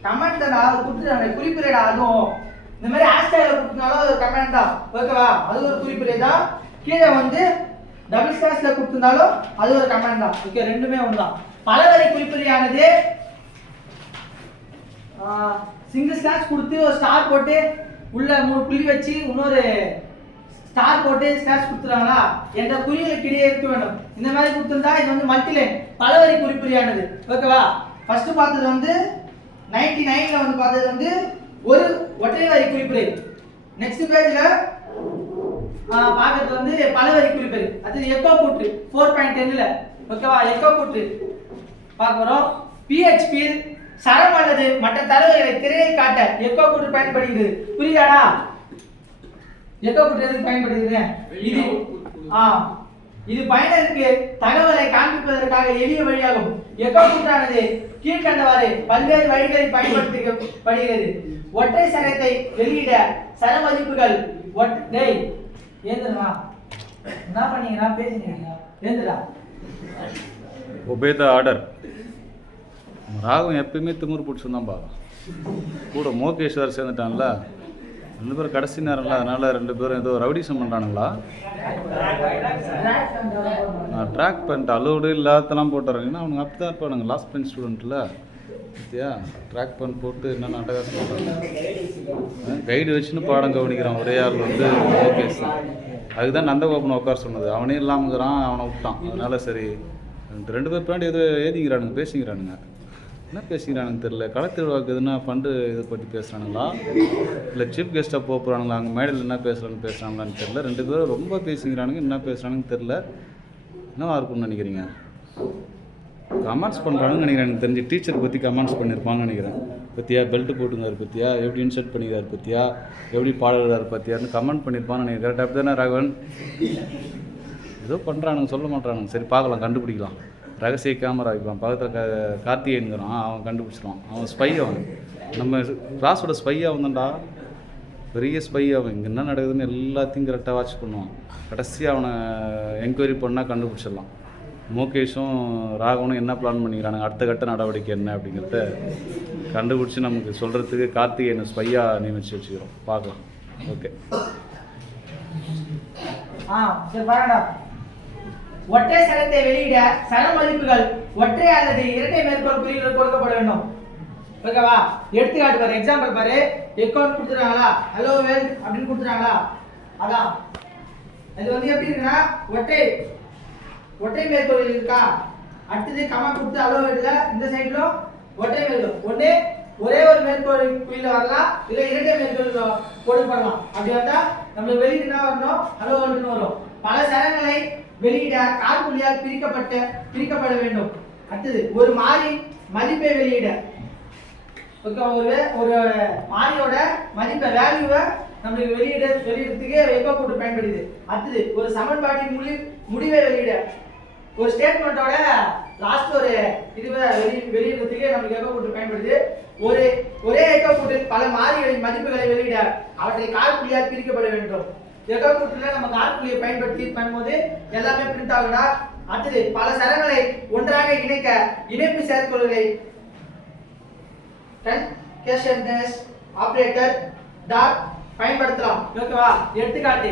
கமெண்ட் தான் கொடுத்துறாங்க குறிப்புரைடா. அதுவும் இந்த மாதிரி ஹேஷ்டேக்ல கொடுத்தனாலோ அது கமெண்ட் தான், ஓகேவா? அது ஒரு குறிப்புரை தான். கீழே வந்து டபுள் ஸ்லாஷ்ல கொடுத்திருந்தாலும் அது ஒரு கமெண்ட் தான். ஓகே, ரெண்டுமே ஒண்ணுதான். பலவரி குறிப்புரையானது சிங்கிள் ஸ்லாஷ் கொடுத்து ஒரு ஸ்டார் போட்டு உள்ள 3 புள்ளி வச்சு இன்னொரு ஸ்டார் போட்டு ஸ்லாஷ் கொடுத்துறாங்களா என்ற குறிகளுக்கு இடையே இருக்க வேண்டும். இந்த மாதிரி கொடுத்திருந்தா இது வந்து மல்டிலைன் பலவரி குறிப்புரையானது, ஓகேவா? ஃபர்ஸ்ட் பார்த்தது வந்து 99ல வந்து பார்த்தது வந்து ஒரு ஒற்றை வரி குறிப்புரை. நெக்ஸ்ட் பேஜ்ல பாக்கிறது வந்து பலவரி குறிப்புரை. அது எக்கோ கூற்று 4.10ல, ஓகேவா? எக்கோ கூற்று பார்க்கறோம். PHP இல் சரம் அல்லது மற்ற தரவுகளை திரையில் காட்ட எக்கோ கூற்று பயன்படுகிறது. புரியுதாடா? எக்கோ கூற்று எதுக்கு பயன்படுகிறது? இது பயனருக்கு தகவலை காண்பிப்பதற்காக எளிய வழியாகும். எக்கோ கூற்றானது கீழ்கண்டவாறு பல்வேறு வழிகளில் பயன்படுத்தப்படுகிறது. ஒற்றை சரத்தை வெளியிட சர மதிப்புகள் ஏந்துடா என்ன பண்ணீங்களா பேசுறீங்க ஏந்துடா ஒபே த ஆர்டர். ராகம் எப்பயுமே திமிரு பிடிச்சிருந்தான்பா. கூட மோகேஷ் வேறு சேர்ந்துட்டான்ல, 2 பேரும் கடைசி நேரம்ல, அதனால 2 பேரும் ஏதோ ரவுடிசம் பண்ணுறானுங்களா? நான் ட்ராக் பண்ணிட்டு அலோடு இல்லாததெல்லாம் போட்டுறேங்கன்னா அவனுங்க அப்படி தான் இருப்பானுங்க. லாஸ்ட் பெஞ்ச் ஸ்டூடெண்ட்டில் பத்தியா ட்ராக் பண்ணி போட்டு என்ன நாட்டகாசம் பண்ணுறாங்க. கைடு வச்சுன்னு பாடம் கவனிக்கிறான் ஒரே ஆள் வந்து மோகேஷ். அதுதான் நந்தகோபன் உட்கார சொன்னது. அவனே இல்லாமங்கிறான், அவனை விட்டான். அதனால சரி 2 பேர் பின்னாடி ஏதோ ஏதிக்கிறானுங்க, பேசிக்கிறானுங்க. என்ன பேசிக்கிறானுங்க தெரில. களத்திருவாக்கு எதுனா ஃபண்டு இதை பற்றி பேசுகிறானுங்களா இல்லை சீஃப் கெஸ்ட்டாக போகிறானுங்களா, அங்கே மேடையில் என்ன பேசுகிறாங்களான்னு தெரில. 2 பேரும் ரொம்ப பேசிக்கிறானுங்க. என்ன பேசுகிறானுங்கன்னு தெரில. என்னவா இருக்கும்னு நினைக்கிறீங்க? கமெண்ட்ஸ் பண்ணுறாங்கன்னு நினைக்கிறேன். எனக்கு தெரிஞ்சு டீச்சர் பற்றி கமெண்ட்ஸ் பண்ணியிருப்பாங்கன்னு நினைக்கிறேன். பற்றியா பெல்ட்டு போட்டுங்கிறார், பற்றியா எப்படி இன்சர்ட் பண்ணிக்கிறார், பற்றியா எப்படி பாடுகிறார், பற்றியான்னு கமெண்ட் பண்ணியிருப்பான்னு நினைக்கிறேன். கரெக்டாக அப்படி தானே ராகவன்? ஏதோ பண்ணுறானுங்க, சொல்ல மாட்டானுங்க. சரி பார்க்கலாம், கண்டுபிடிக்கலாம். ரகசிய கேமரா வைப்பான் பக்கத்தில் கார்த்திகேயனுங்கிறான், அவன் கண்டுபிடிச்சிடுவான். அவன் ஸ்பை, அவன் நம்ம கிளாஸோட ஸ்பை அவன்தான்டா, பெரிய ஸ்பை அவன். இங்கே என்ன நடக்குதுன்னு எல்லாத்தையும் கரெக்டாக வாட்ச் பண்ணுவான். கடைசியாக அவனை என்கொயரி பண்ணால் கண்டுபிடிச்சிடலாம். மோகேஷும் ராகவனும் என்ன பிளான் பண்ணிக்கிறானுங்க, அடுத்த கட்ட நடவடிக்கை என்ன அப்படிங்கிறத கண்டுபிடிச்சி நமக்கு சொல்கிறதுக்கு கார்த்திகேயனை ஸ்பையாக நியமித்து வச்சுக்கிறோம். பார்க்கலாம். ஓகே, சரி பாருடா. ஒற்றை சரத்தை வெளியிட சர மதிப்புகள் ஒற்றை அல்லது இரட்டை மேற்கோள் குறிகள் கொடுக்கப்பட வேண்டும், ஓகேவா? எடுத்துக்காட்டு பாரு, எக்ஸாம்பிள் பாரு. அக்கவுண்ட் கொடுத்துறாங்களா, ஹலோ வெல் அப்படின்னு கொடுத்துறாங்களா, அதான் இது வந்து எப்படி இருக்குன்னா ஒற்றை மேற்கோள் இருக்கா. அடுத்தது கமா கொடுத்து ஹலோ வெல்ல இந்த சைடுல ஒற்றை மேற்கோள் ஒண்ணே ஒரே ஒரு மேற்கோள் குறியில வரலாம், இல்ல இரட்டை மேற்கோள் கொடுக்கப்படலாம். அப்படி வந்தா நம்ம வெளியிட என்ன வரணும், ஹலோ வெல்னு வரும். பல சரங்களை வெளியிட காற்புள்ளியால் பிரிக்கப்பட வேண்டும். அடுத்தது ஒரு மாறி மதிப்பை வெளியிட, ஒரு மாறியோட மதிப்பை வேல்யூவை நம்மளுக்கு வெளியிடறதுக்கு எக்கோ கூற்று பயன்படுது. அடுத்தது ஒரு சமன்பாட்டின் முடிவை வெளியிட, ஒரு ஸ்டேட்மெண்ட்டோட லாஸ்ட் ஒரு இதுவை வெளியிடறதுக்கு நம்மளுக்கு எக்கோ கூற்று பயன்படுது. ஒரே எக்கோ கூற்றில் பல மாறிகளின் மதிப்புகளை வெளியிட அவற்றை காற்புள்ளியால் பிரிக்கப்பட வேண்டும். எக்கோ கூற்றுல நம்ம காற்புள்ளியை பயன்படுத்தி பண்ணும்போது எல்லாமே பிரிண்ட் ஆகும்டா. அடுத்தது பல சரங்களை ஒன்றாக இணைக்க இணைப்பு செயற்கொள்களை கன்கேஷன்ஸ் ஆபரேட்டர் டாட் பயன்படுத்தலாம், ஓகேவா? எடுத்துக்காட்டு,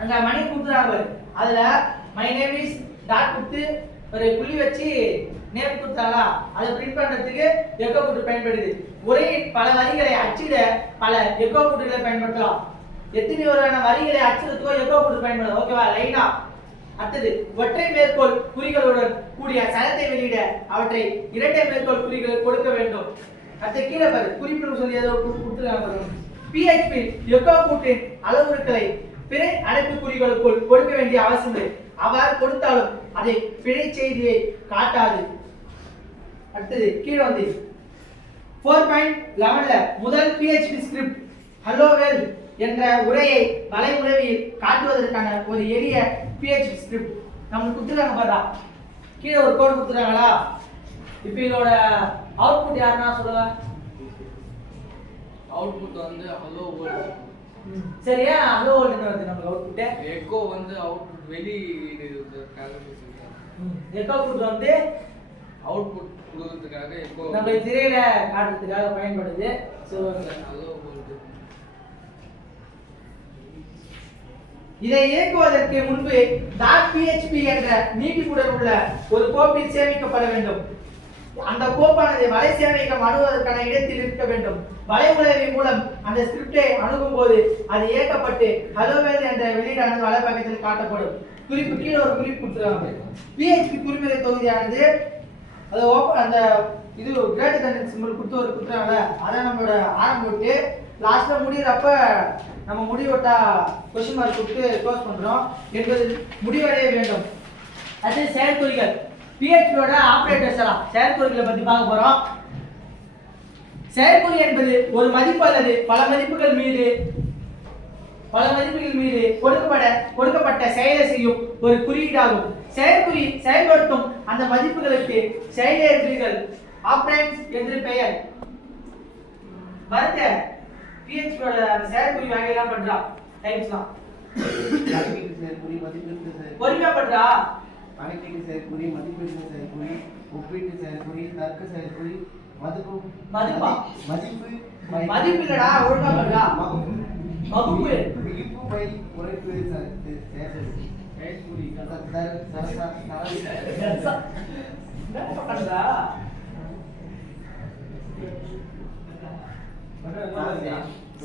அங்க மணி கொடுத்துறாங்க, அதுல மை நேம் இஸ் டாட் கொடுத்து ஒரு புள்ளி வச்சு நேம் கொடுத்தாங்களா, அதை பிரிண்ட் பண்றதுக்கு எக்கோ கூற்று பயன்படுது. ஒரே பல வரிகளை அச்சிட பல எக்கோ கூற்றுகளை பயன்படுத்தலாம். எத்தனை வகையான வரிகளை அச்சிடுறதுக்கோ எக்கோ கூற்று பயன்படுது, ஓகேவா? லைனா அடுத்தது ஒற்றை மேற்கோள் குறிகளுடன் கூடிய சரத்தை வெளியிட அவற்றை இரட்டை மேற்கோள் குறிகள் கொடுக்க வேண்டும். அடுத்த கீழே பாரு குறிப்பிடும் சொல்லி ஏதோ கொடுத்துருக்காங்க. PHP எக்கோ கூட்டின் அளவுருக்களை பிழை அடைப்புக்குறிகளுக்குள் கொடுக்க வேண்டிய அவசியம் இல்லை. அவ்வாறு கொடுத்தாலும் அதை பிழை செய்தியை காட்டாது. அடுத்தது கீழே வந்து 4.11ல முதல் PHP ஸ்கிரிப்ட் ஹலோ வேல் என்ற உரையை வலைமுறையில் காட்டுவதற்கான ஒரு எளிய PHP ஸ்கிரிப்ட் நமக்கு கொடுத்துருக்காங்க பாரா. கீழே ஒரு கோட் கொடுத்துருக்காங்களா? இப்போ இதோட அவுட்புட் யாருன்னா சொல்லுங்க. அவுட்புட் வந்து ஹலோ வேர்ல்ட். சரியா? ஹலோ வேர்ல்ட்னு வருது நமக்கு அவுட்புட். எக்கோ வந்து அவுட்புட் வெளியிடுறதுக்காக பேசுறாங்க. எக்கோ அவுட்புட் வந்து அவுட்புட் கொடுக்கிறதுக்காக எக்கோ நம்ம திரையில காட்டுறதுக்காக பயன்படுது. So hello world. இதை இயக்குவதற்கு முன்பு .php என்ற நீட்டிப்புடன் உள்ள ஒரு கோப்பில் சேமிக்கப்பட வேண்டும். அந்த கோப்பானது வலை சேவையகம் அணுகுவதற்கான இடத்தில் இருக்க வேண்டும். வலைமுறைவி மூலம் அந்த ஸ்கிரிப்டை அணுகும் போது அது இயக்கப்பட்டு ஹலோவேல் என்ற வெளியீடானது வலைப்பக்கத்தில் காட்டப்படும். குறிப்பு கீழே ஒரு குறிப்பு கொடுத்துருக்காங்க. PHP குறிமுறை தொகுதியானது அது அந்த இது கிரேட்டர் தன் சிம்பிள் கொடுத்து ஒரு கொடுத்துறாங்கல்ல, அதை நம்மளோட ஆரம்பிட்டு லாஸ்ட்ல முடிகிறப்ப நம்ம முடிவட்டா கொஸ்டின் மார்க் கொடுத்து க்ளோஸ் பண்றோம் என்பது முடிவடைய வேண்டும். அது செயற்குறிகள். PHP-யோட ஆபரேட்டர்ஸ் எல்லாம் செயற்குறிகளை பத்தி பார்க்க போறோம். செயற்குறி என்பது ஒரு மதிப்பு அல்லது பல மதிப்புகள் மீது கொடுக்கப்பட்ட செயலை செய்யும் ஒரு குறியீடாகும். செயற்குறி செயல்படுத்தும் அந்த மதிப்புகளுக்கு செயலேற்பிகள் ஆபரேண்ட்ஸ் என்று பெயர். வருங்க PHP-யோட செயற்குறி வகையெல்லாம் பண்றா டைப்ஸ்லாம் கணக்கீட்டு செயற்குறி, மதிப்பீட்டு செயற்குறி, பொறுமையா பண்றா. கணக்கீட்டு செயற்குறி, மதிப்பீட்டு செயற்குறி, ஒப்பீட்டு செயற்குறி, தர்க்க செயற்குறி, மதிப்பு இல்லடா, ஒழுங்கா பண்றா. வகுப்பு விகிப்பு பை குறைப்பு செயற்குறி, பண்றா.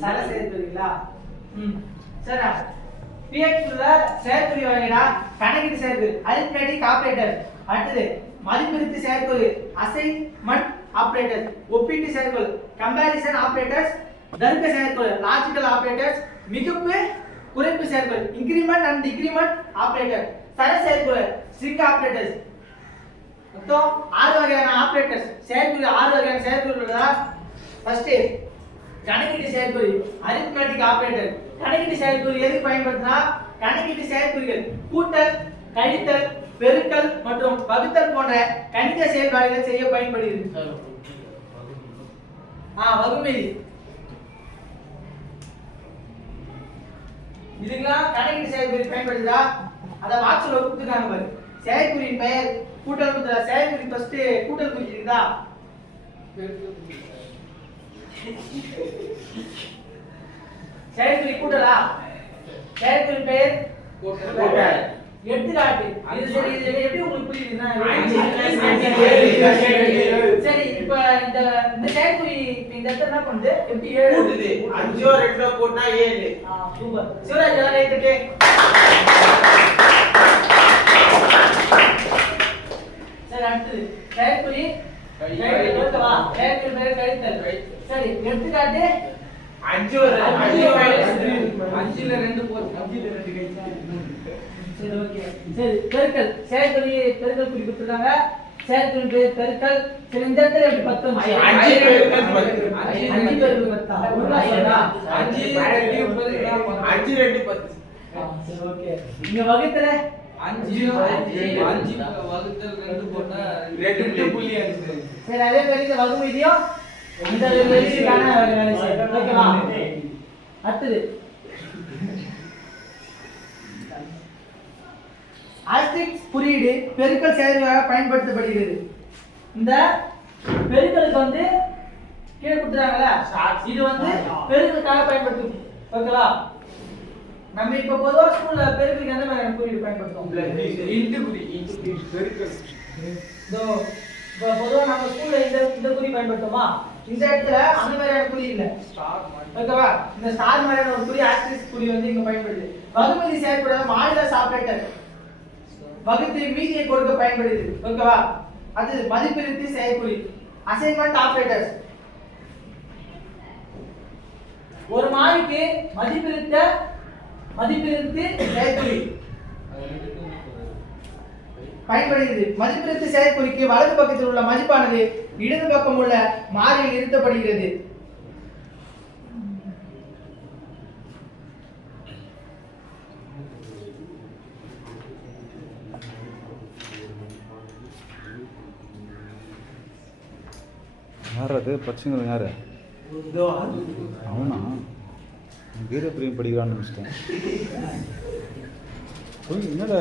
சர செயற்குறிங்களா? சரிடா. PHP-ல செயற்குறி வகைடா கணக்கீட்டு செயற்குறி, அரித்மெட்டிக் ஆபரேட்டர். அடுத்தது மதிப்பிறுத்து செயற்குறி, அசைன்மென்ட் ஆபரேட்டர். ஒப்பீட்டு செயற்குறி, கம்பேரிசன் ஆபரேட்டர்ஸ். தர்க்க செயற்குறி, லாஜிக்கல் ஆபரேட்டர்ஸ். மிகுப்பு குறைப்பு செயற்குறி, இன்கிரிமென்ட் அண்ட் டிக்ரிமென்ட் ஆபரேட்டர். சர செயற்குறி, ஸ்ட்ரிங் ஆபரேட்டர்ஸ். மொத்தம் 6 வகையான ஆபரேட்டர்ஸ். செயற்குறி 6 வகையான செயற்குறி உள்ளதா? ஃபர்ஸ்ட் கணக்கீட்டு செயற்குறி, அரித்மெட்டிக் ஆபரேட்டர். கணக்கீட்டு செயற்குறி எதுக்கு பயன்படுத்தினா கணக்கீட்டு செயற்குறிகள் கூட்டல், கழித்தல், பெருக்கல் மற்றும் வகுத்தல் போன்ற கணித செயல்பாடுகளை செய்ய பயன்படுகிறது. வகுமீதி இதுக்கெல்லாம் கணக்கீட்டு செயற்குறி பயன்படுத்துதா? அத பாக்ஸ்ல கொடுத்துருக்காங்க பாரு. செயற்குறியின் பெயர் கூட்டல் கொடுத்தா செயற்குறி ஃபர்ஸ்ட் கூட்டல் குறிக்குதா? செயற்குறி கூட்டலா? செயற்குறி பெயர் கூட்டல். எடுத்துக்காட்டு இது சரி, இது எப்படி உங்களுக்கு புரியுதுன்னா சரி. இப்ப இந்த செயற்குறி இந்த இடத்துல என்ன பண்ணுது? எப்படி கூட்டுது? 5 ஓ 2 ஓ கூட்டினா 7. சூப்பர். சிவராஜ் எல்லாம் ரைட்டுக்கு. சரி, அடுத்து செயற்குறி கழித்தல். செயற்குறி பெயர் கழித்தல். சரி, எடுத்துக்காட்டு 5 ஓ 5ல 2 போச்சு. 5ல 2 கழிச்சா சரி, ஓகே. சரி, பெருக்கல். செயற்குறி பெருக்கல் குறி கொடுத்துருக்காங்க. செயற்குறி பேர் பெருக்கல். சரி, இந்த இடத்துல எப்படி 10 5 பெருக்கல் 10. 5 பெருக்கல் 10. ஒண்ணா சொல்றா? 5 2 10. சரி, ஓகே. இங்க வகுத்தல 5 வகுத்தல் 2 போட்டா 2.5. சரி, அதே மாதிரி இந்த வகுமீதியும் இந்த வெளியீடான வேலை செய்யும். ஓகேவா? அடுத்து ஆஸ்டெரிக்ஸ் குறியீடு பெருக்கல் செயல்பாடாக பயன்படுத்தப்படுகிறது. இந்த பெருக்கலுக்கு வந்து கீழே கொடுத்துறாங்கல்ல, இது வந்து பெருக்கலுக்காக பயன்படுத்தும். ஓகேவா? நம்ம இப்ப பொதுவா ஸ்கூல்ல பெருக்கலுக்கு எந்த மாதிரி குறியீடு பயன்படுத்துவோம்? இன்டு குறி, பெருக்கல். இப்போ பொதுவா நம்ம ஸ்கூல்ல இந்த குறி பயன்படுத்துவோமா? இந்த இடத்துல அந்த மாதிரியான குறி இல்ல. ஓகேவா? இந்த ஸ்டார் மாதிரியான ஒரு குறி ஆஸ்டெரிக்ஸ் குறி வந்து இங்க பயன்படுது. வகுமதி செயல்படுற மாடுலஸ் ஆபரேட்டர். வகுத்து மீதியை கொடுக்க பயன்படுது. ஓகேவா? அது மதிப்பிருத்தி செயற்குறி. Assignment operators. ஒரு மாறிக்கு மதிப்பிருத்தி செயற்குறி பயன்படுகிறது. மதிப்பிருத்தி செயற்குறிக்கு வலது பக்கத்தில் உள்ள மதிப்பானது இடது பக்கம் உள்ள மாறியில் நிறுத்தப்படுகிறது. யார் அது பச்சைங்க யாரு அவனா கீத பிரியம் படிக்கிறான்னு நினச்சிட்டேன். என்னடா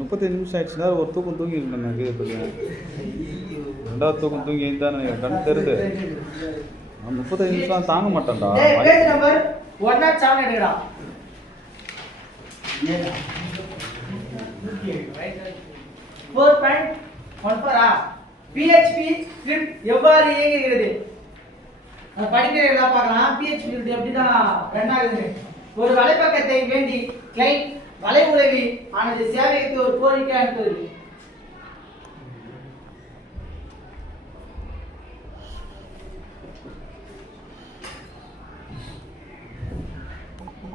35 நிமிஷம் ஆயிடுச்சுன்னா ஒரு தூக்கம் தூங்கி இருக்கேன் கீத பிரியம். ரெண்டாவது தூக்கம் தூங்கி எழுந்தானே கண் தெரியுது. 35 நிமிஷம் தாங்க மாட்டேன்டா. Page number 107 எடுடா. 4.14 PHP ஸ்கிரிப்ட் எவ்வாறு இயங்குகிறது படிக்கிறதா பார்க்கலாம். PHP ஸ்கிரிப்ட் எப்படி தான் ரன் ஆகுது. ஒரு வலைப்பக்கத்தை வேண்டி கிளையண்ட் வலை உதவி ஆனது சேவைக்கு ஒரு கோரிக்கை அனுப்புகிறது.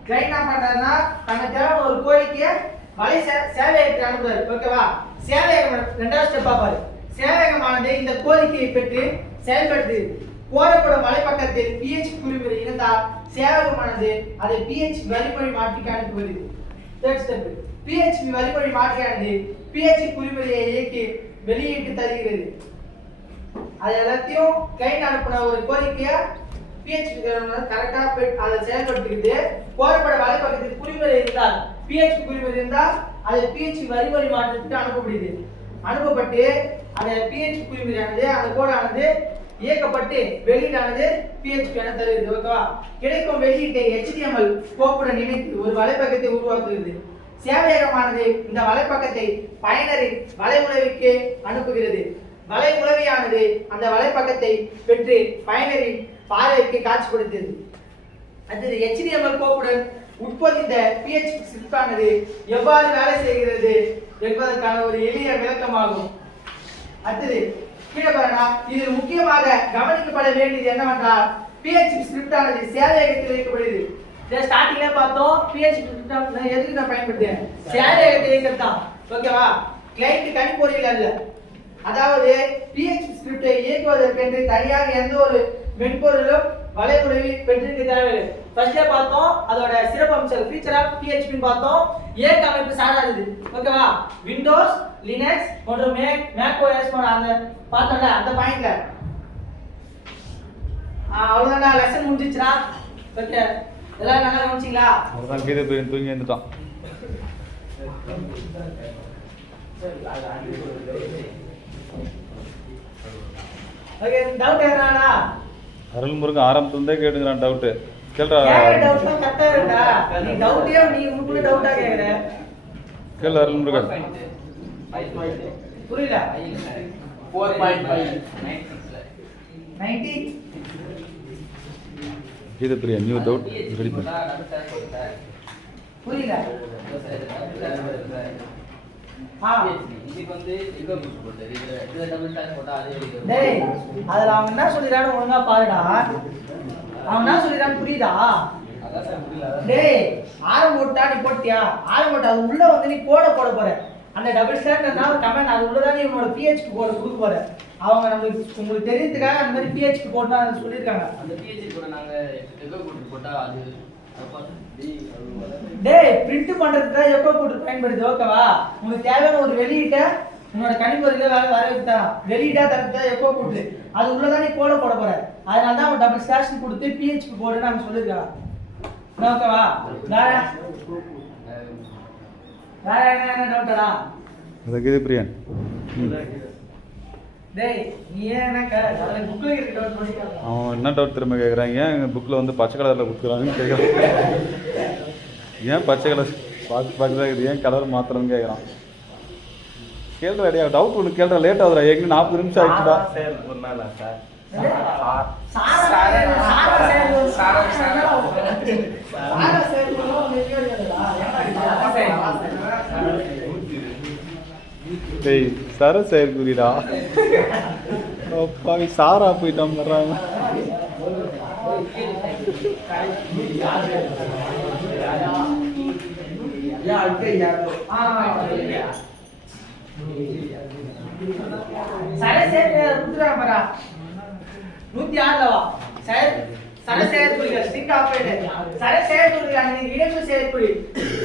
கிளையண்ட் என்ன பண்றாருன்னா தனக்கு தேவை ஒரு கோரிக்கையை வலை சேவையகத்துக்கு அனுப்புறாரு. ஓகேவா? சேவையகம் ரெண்டாவது ஸ்டெப்பா பாரு. சேவையகமானது இந்த கோரிக்கையை பெற்று செயல்படுத்து. கோரப்படும் வலைப்பக்கத்தில் PHP குறிமுறை இருந்தால் சேவையகமானது அதை PHP வழிமுறை மாற்றிக்கு அனுப்புகிறது. Third step. PHP வழிமுறை மாற்றியானது PHP குறிமுறையை இயக்கி வெளியிட்டு தருகிறது. அது எல்லாத்தையும் கிளையண்ட் அனுப்பின ஒரு கோரிக்கையை PHP கரெக்டா அதை செயல்படுத்திக்கிட்டு கோரப்பட வலைப்பக்கத்தில் குறிமுறை இருந்தால் PHP குறிமுறை இருந்தால் அதை PHP வழிமுறை மாற்றத்துக்கு அனுப்பப்படுகிறது. அனுப்பப்பட்டு அந்த PHP குறிமுறையானது அந்த கோடானது இயக்கப்பட்டு வெளியீடானது PHP என தருகிறது. ஓகேவா? கிடைக்கும் வெளியீட்டை HTML கோப்புடன் இணைத்து ஒரு வலைப்பக்கத்தை உருவாக்குகிறது. சேவையகமானது இந்த வலைப்பக்கத்தை பயனரின் வலை உலவிக்கு அனுப்புகிறது. வலை உலவியானது அந்த வலைப்பக்கத்தை பெற்று பயனரின் பார்வைக்கு காட்சிப்படுத்துகிறது. அடுத்தது HTML கோப்புடன் உட்பொதிந்த PHP ஸ்கிரிப்ட் ஆனது எவ்வாறு வேலை செய்கிறது என்பதற்கான ஒரு எளிய விளக்கமாகும். அடுத்தது கீழே பாருங்க. இதில் முக்கியமாக கவனிக்கப்பட வேண்டியது என்னவென்றால் PHP ஸ்கிரிப்ட் ஆனது சேவையகத்தில் இயக்கப்படுகிறது. ஸ்டார்டிங்ல பார்த்தோம் PHP ஸ்கிரிப்ட் எதுக்கு நான் பயன்படுத்துறேன்? சேவையகத்தில் இயக்கத்தான். ஓகேவா? கிளையண்ட் கணிப்பொறியில் அல்ல. அதாவது PHP ஸ்கிரிப்டை இயக்குவதற்கென்று தனியாக எந்த ஒரு மென்பொருளும் வலை உதவி பெற்றிருக்க தேவையில்லை. ஃபர்ஸ்ட்ல பார்த்தோம் அதோட சிறப்பம்சம் ஃபீச்சர் ஆஃப் PHP பார்த்தோம். இயக்க அமைப்பு சாராதது. ஓகேவா? விண்டோஸ், லினக்ஸ் மற்றும் மேக் OS போன்ற அந்த பார்த்தோம்ல அந்த பாயிண்ட்ல அவ்வளவுதான் லெசன் முடிஞ்சிச்சுடா. ஓகே எல்லாரும் நல்லா கவனிச்சீங்களா? அதான் கீத பிரியம் தூங்கி எழுந்துட்டான். ஓகே டவுட் ஏறானா? அருள்முருகன் ஆரம்பத்துலேருந்தே கேட்டுக்கிறான் டவுட்டு. கேள்றா டவுட் கரெக்டா இருக்கா? நீ டவுட்டே நீ உங்களுக்கு டவுட்டா கேக்குற. கேள் அருள்முருகன். புரியல? 4.5 90 கீத பிரியா நியூ டவுட் ரெடி பண்ணு. புரியல? இதுக்கு வந்து எங்க போட்டு இது டபுள் டாக் போட்டா அதே டேய் அதுல அவன் என்ன சொல்லிறானோ ஒழுங்கா பாருடா. அவன் என்ன சொல்லிறான்னு புரியுதா? அதான் சார் புரியல. டேய் ஆரம் போட்டா நீ போட்டியா? ஆரம் போட்டா அது உள்ள வந்து நீ கோட போட போற. அந்த டபுள் ஸ்டாக்னா ஒரு கமெண்ட் அது உள்ள தான் நீ உன்னோட PHP கோட கொடுக்க போற. அவங்க உங்களுக்கு தெரியுதுக்காக அந்த மாதிரி PHP கோட் தான் சொல்லிருக்காங்க. அந்த PHP கூட நாங்க எங்க போட்டு போட்டா அது டேய் பிரிண்ட் பண்றதுக்கு தான் எக்கோ போட்டு பயன்படுது. ஓகேவா? உங்களுக்கு தேவையான ஒரு வெளியீட்டை உன்னோட கணிப்பொறியில வர வைத்தான். வெளியீட்டா தரத எக்கோ போட்டு அது உள்ளதான் நீ கோட போட போற. அதனால தான் அவன் டபுள் ஸ்லாஷ் கொடுத்து PHP கோட் நாங்க சொல்லிருக்காங்க. ஓகேவா? வேற என்ன டவுட்டடா? அது கீத பிரியன். டேய் நீ என்ன அதுல புக்ல இருக்க டவுட் பண்ணிக்கலாம். அவன் என்ன டவுட் திரும்ப கேட்குறான். ஏன் எங்கள் புக்கில் வந்து பச்சை கலரில் கொடுக்குறாங்கன்னு கேட்குறான். ஏன் பச்சை கலர் பார்க்குறதா இருக்குது, ஏன் கலர் மாத்திரம்னு கேட்குறான். கேள்ற ரெடியா டவுட் ஒன்று கேள்ற லேட் ஆகுதுடா. ஏற்கனவே 40 நிமிஷம் ஆயிடுச்சுடா. டேய் சர செயற்குறிடா அப்பாவி சாரா போயிட்டான் வர்றாங்க. சர செயற்குறிகளா 106 சர செயற்குறிகள் ஸ்ட்ரிங் ஆபரேட்டர் சர செயற்குறிகள் இணைப்பு செயற்குறி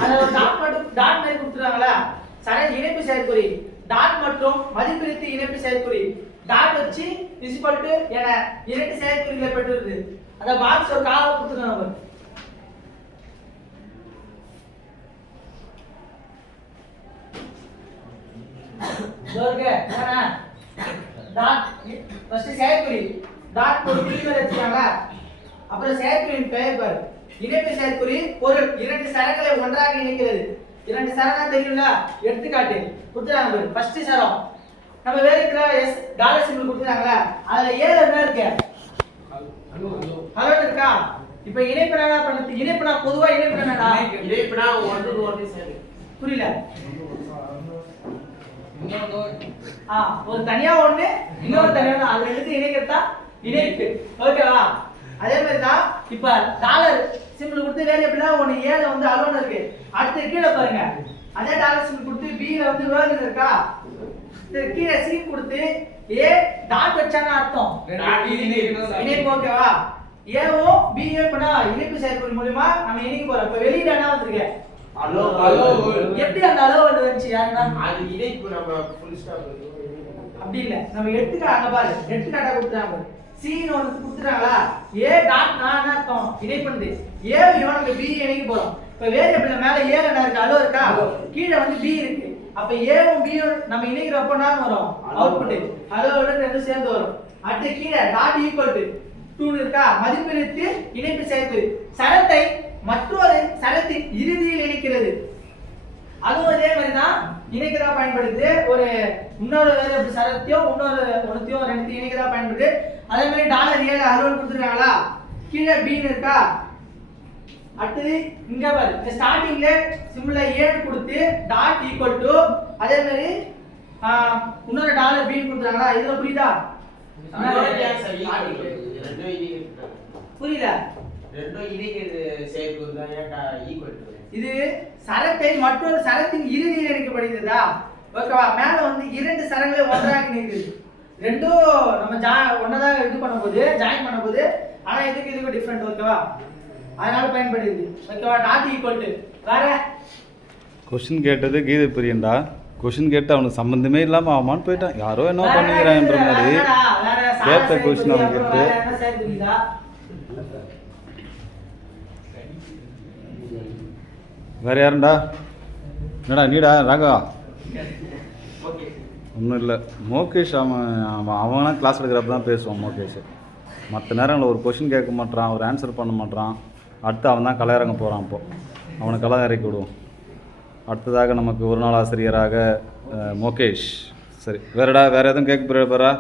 அதுல ஒரு டாட் மட்டும் டாட் மாதிரி கொடுத்துறாங்களா சர இணைப்பு செயற்குறி டாட் மற்றும் மதிப்பிறுத்தி இணைப்பு செயற்குறி டாட் வச்சு இஸ்இக்குவல் டு என இரண்டு செயற்குறிகளை பெற்றுள்ளது அந்த பாக்ஸ் ஒரு கால கொடுத்துறாங்க ஜோர்கே என்ன டாட் ஃபர்ஸ்ட் செயற்குறி டாட் ஒரு புள்ளி மேல வச்சிருக்காங்களா அப்புறம் செயற்குறியின் பெயர் பாரு இணைப்பு செயற்குறி பொருள் இரண்டு சரங்களை ஒன்றாக இணைக்கிறது இரண்டு சரம்னா தெரியும்ல எடுத்துக்காட்டு கொடுத்துறாங்க பாரு ஃபர்ஸ்ட் சரம் நம்ம வேற இருக்கிற எஸ் டாலர் சிம்பிள் கொடுத்துறாங்களா அதுல ஏல என்ன இருக்கு ஹலோ இருக்கா இப்போ இணைப்பு என்ன பண்ணுது இணைப்புனா பொதுவா இணைப்பு என்னடா இணைப்புனா ஒன்று ஒன்று சரி புரியல ஒரு தனியா ஒண்ணு இன்னொரு தனியா அது ரெண்டுத்தையும் இணைக்கிறதா இணைப்பு ஓகேவா அதே மாதிரி தான் இப்ப டாலர் சிம்பிள் கொடுத்து வேரியபிளா ஒன்னு ஏல வந்து அலோன் இருக்கு அடுத்து கீழே பாருங்க அதே டாலர் சிம்பிள் கொடுத்து பி ல வந்து வேர்ட் இருக்கா சரி கீழே சி கொடுத்து ஏ டாட் வச்சானா அர்த்தம் இணைப்பு ஓகேவா ஏவும் பியும் பண்ணா இணைப்பு செயற்குறி மூலமா நம்ம இணைக்க போறோம் இப்ப வெளியில என்ன வந்திருக்கு ஹலோ ஹலோ எப்படி அந்த அளவு வந்துச்சு யாருன்னா அது இணைப்பு நம்ம ஃபுல் ஸ்டாப் அப்படி இல்ல நம்ம எடுத்துக்காட்ட பாரு எடுத்துக்காட்டா கொடுத்தாங்க சி ன்னு ஒன்னு கொடுத்துறாங்களா ஏ டாட் நான் அர்த்தம் இணைப்புது ஏ இவனுக்கு பி இணைக்க போறோம் இப்ப வேரியபிள் மேல ஏ என்ன இருக்கு அளவு இருக்கா கீழே வந்து பி இருக்கு அப்ப ஏவும் பியும் நம்ம இணைக்கிறப்ப என்ன வரும் அவுட்புட் அளவோட ரெண்டும் சேர்ந்து வரும் அடுத்து கீழே டாட் ஈக்குவல் டு 2 இருக்கா மதிப்பிறுத்து இணைப்பு சேர்த்து சரத்தை மற்றொரு சரத்தின் இறுதியில் இணைக்கிறது அதுவும் அதே மாதிரி தான் இணைக்கதா பயன்படுது ஒரு இன்னொரு வேரியபிள் சரத்தையும் இன்னொரு ஒன்றையும் ரெண்டுத்தையும் இணைக்கதா பயன்படுது அதே மாதிரி டாலர் ஏல அலோன் கொடுத்துருக்காங்களா கீழே பீன் இருக்கா அடுத்தது இங்க பாரு இந்த ஸ்டார்டிங்ல சிம்பிளா ஏன்னு கொடுத்து டாட் ஈக்குவல் டு அதே மாதிரி இன்னொரு டாலர் பீன் கொடுத்துறாங்களா இதுல புரியுதா புரியல ரெண்டும் இணைக்கிறது செயற்குறி தான் ஏட்டா ஈக்குவல் டு இது சரத்தை மற்றொரு சரத்தின் இறுதியில் இணைக்கப்படுகிறதா ஓகேவா மேல வந்து இரண்டு சரங்களை ஒன்றாக இணைக்கிறது ரெண்டும் நம்ம ஒன்னதாக இது பண்ணும்போது ஜாயின் பண்ணும்போது ஆனா இதுக்கு டிஃபரெண்ட் ஓகேவா அதனால பயன்படுது ஓகேவா டாட் ஈக்குவல் டு வேற கொஸ்டின் கேட்டது கீதை பிரியன்டா கொஸ்டின் கேட்டு அவனுக்கு சம்பந்தமே இல்லாம அவமான்னு போயிட்டான் யாரோ என்ன பண்ணிக்கிறான்ற மாதிரி கேட்ட கொஸ்டின் அவன் கேட்டு வேற யாருண்டா என்னடா நீடா ராகவா ஒன்றும் இல்லை மோகேஷ் அவனா கிளாஸ் எடுக்கிறப்ப தான் பேசுவான் மோகேஷ் மற்ற நேரங்களில் ஒரு கொஷின் கேட்க மாட்டான் ஒரு ஆன்சர் பண்ண மாட்டான் அடுத்து அவன் தான் கலையரங்க போகிறான் இப்போது அவனை கலை இறக்கி விடுவோம் அடுத்ததாக நமக்கு ஒரு நாள் ஆசிரியராக மோகேஷ் சரி வேறடா வேறு எதுவும் கேட்க போகிறா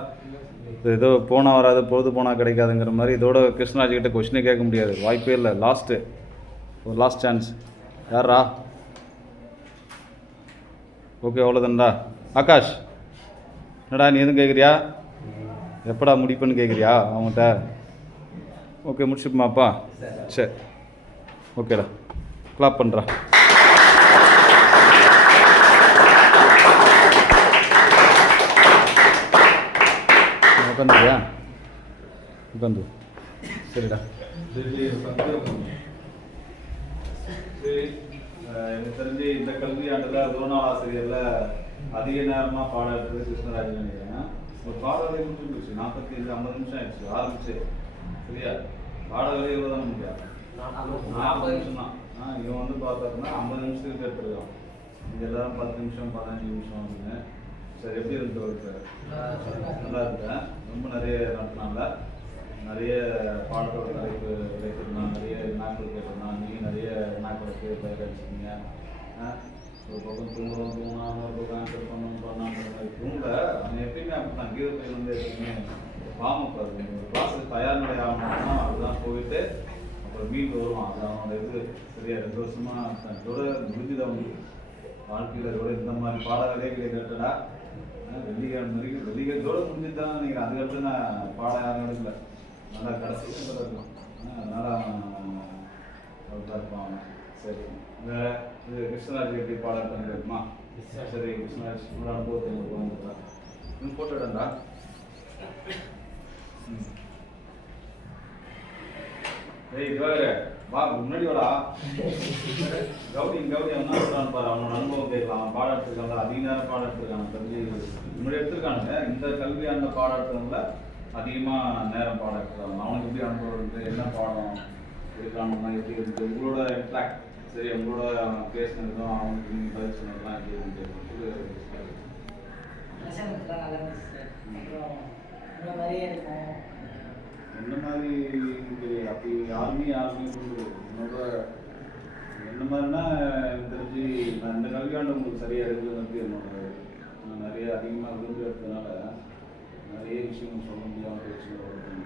ஏதோ போனால் வராது பொழுது போனால் கிடைக்காதுங்கிற மாதிரி இதோட கிருஷ்ணராஜ்கிட்ட கொஷினே கேட்க முடியாது வாய்ப்பே இல்லை ஒரு லாஸ்ட் சான்ஸ் யாரா ஓகே அவ்வளோதான்டா ஆகாஷ் என்னடா நீ எதுவும் கேட்குறியா எப்படா முடிப்புன்னு கேட்குறியா அவங்ககிட்ட ஓகே முடிச்சுப்போமாப்பா சரி ஓகேடா கிளாப் பண்ணுறா உட்காந்துருக்கியா உட்காந்து சரிடா எனக்கு தெரிஞ்சு இந்த கல்வியாண்டில் ஒரு நாள் ஆசிரியரில் அதிக நேரமாக பாடம் எடுத்தது கிருஷ்ணராஜ் நினைக்கிறேன் ஒரு பாட வேலையை முடிச்சு 45-50 நிமிஷம் ஆயிடுச்சு ஆரம்பிச்சு சரியா பாட வேலையை எவ்வளோ தான் முடியாது 40 நிமிஷம் தான் இவன் வந்து பார்த்தோம்னா 50 நிமிஷத்துக்கு எடுத்துருக்கான் இது எல்லாரும் 10 நிமிஷம் 15 நிமிஷம் அப்படின்னு சரி எப்படி இருந்து இருக்கு நல்லா இருக்கேன் ரொம்ப நிறைய நடத்தினால நிறைய பாடத்தோட தலைப்பு கிடைச்சிருந்தான் நிறைய நாட்கள் கேட்டிருந்தான் நீங்கள் நிறைய நாட்களுக்கு பயிர் அடிச்சிருந்தீங்க ஒரு பக்கம் தூங்கணும் ஒரு பக்கம் ஆன்சர் பண்ணான்ற மாதிரி தூங்க அவன் எப்பயுமே அப்படி தான் கீதப்பையில் வந்து எப்பயுமே வார்மப் அது ஒரு கிளாஸுக்கு தயார் நிலை ஆகணும்னா அதுதான் போயிட்டு அப்புறம் மீண்டு வருவான் அது அவனோட இது சரியா 2 வருஷமாக இதோட முடிஞ்சுது அவனுக்கு வாழ்க்கையில் இதோட இந்த மாதிரி பாடங்களே கேட்டடா வெள்ளிக்கிழமை வரைக்கும் வெள்ளிக்கிழத்தோடு முடிஞ்சு தான் நீங்கள் அதுக்கடுத்து நான் பாடம் யாரும் எடுக்கல நல்லா கடைசி இருக்கும் அதனால் அப்படிதான் இருப்பாங்க. சரி வேறு இது கிருஷ்ணராஜ் எப்படி பாடம் பண்ணிருக்குமா? சரி கிருஷ்ணராஜ் உங்களோட அனுபவத்தை உங்களுக்கு வந்துட்டா இன்னும் போட்டோ இடண்டா. ஏய் இதுவாக வா முன்னாடி வாடா. கௌரி அவனா சொல்கிறான் பாரு, அவனோட அனுபவம் கேட்கலாம். பாடம் எடுத்துருக்காங்க, அதிக நேரம் பாடம் எடுத்துருக்காங்க. தெரிஞ்சு முன்னாடி எடுத்துருக்கானுங்க. இந்த கல்வியாண்ட பாடம் எடுத்தவங்கள அதிகமாக நேரம் பாடம் எடுத்துருக்காங்க. அவனுக்கு எப்படி அனுபவம் இருக்குது, என்ன பாடம் எடுக்கலாம்னா எப்படி இருக்குது, உங்களோட இன்ட்ராக்ட் சரி உங்களோட பேசினதும் அவனுக்கு நீங்கள் பதில் சொன்னதுலாம் எப்படி இருந்து என்ன மாதிரி அப்படி யாருமே என்னோட என்ன மாதிரினா எனக்கு தெரிஞ்சு நான் இந்த கல்வியாண்டு உங்களுக்கு சரியாக இருக்குதுன்னு என்னோட நான் நிறைய அதிகமாக விரும்பி எடுத்ததுனால நிறைய விஷயங்கள் சொல்ல முடியாமல் பேச்சு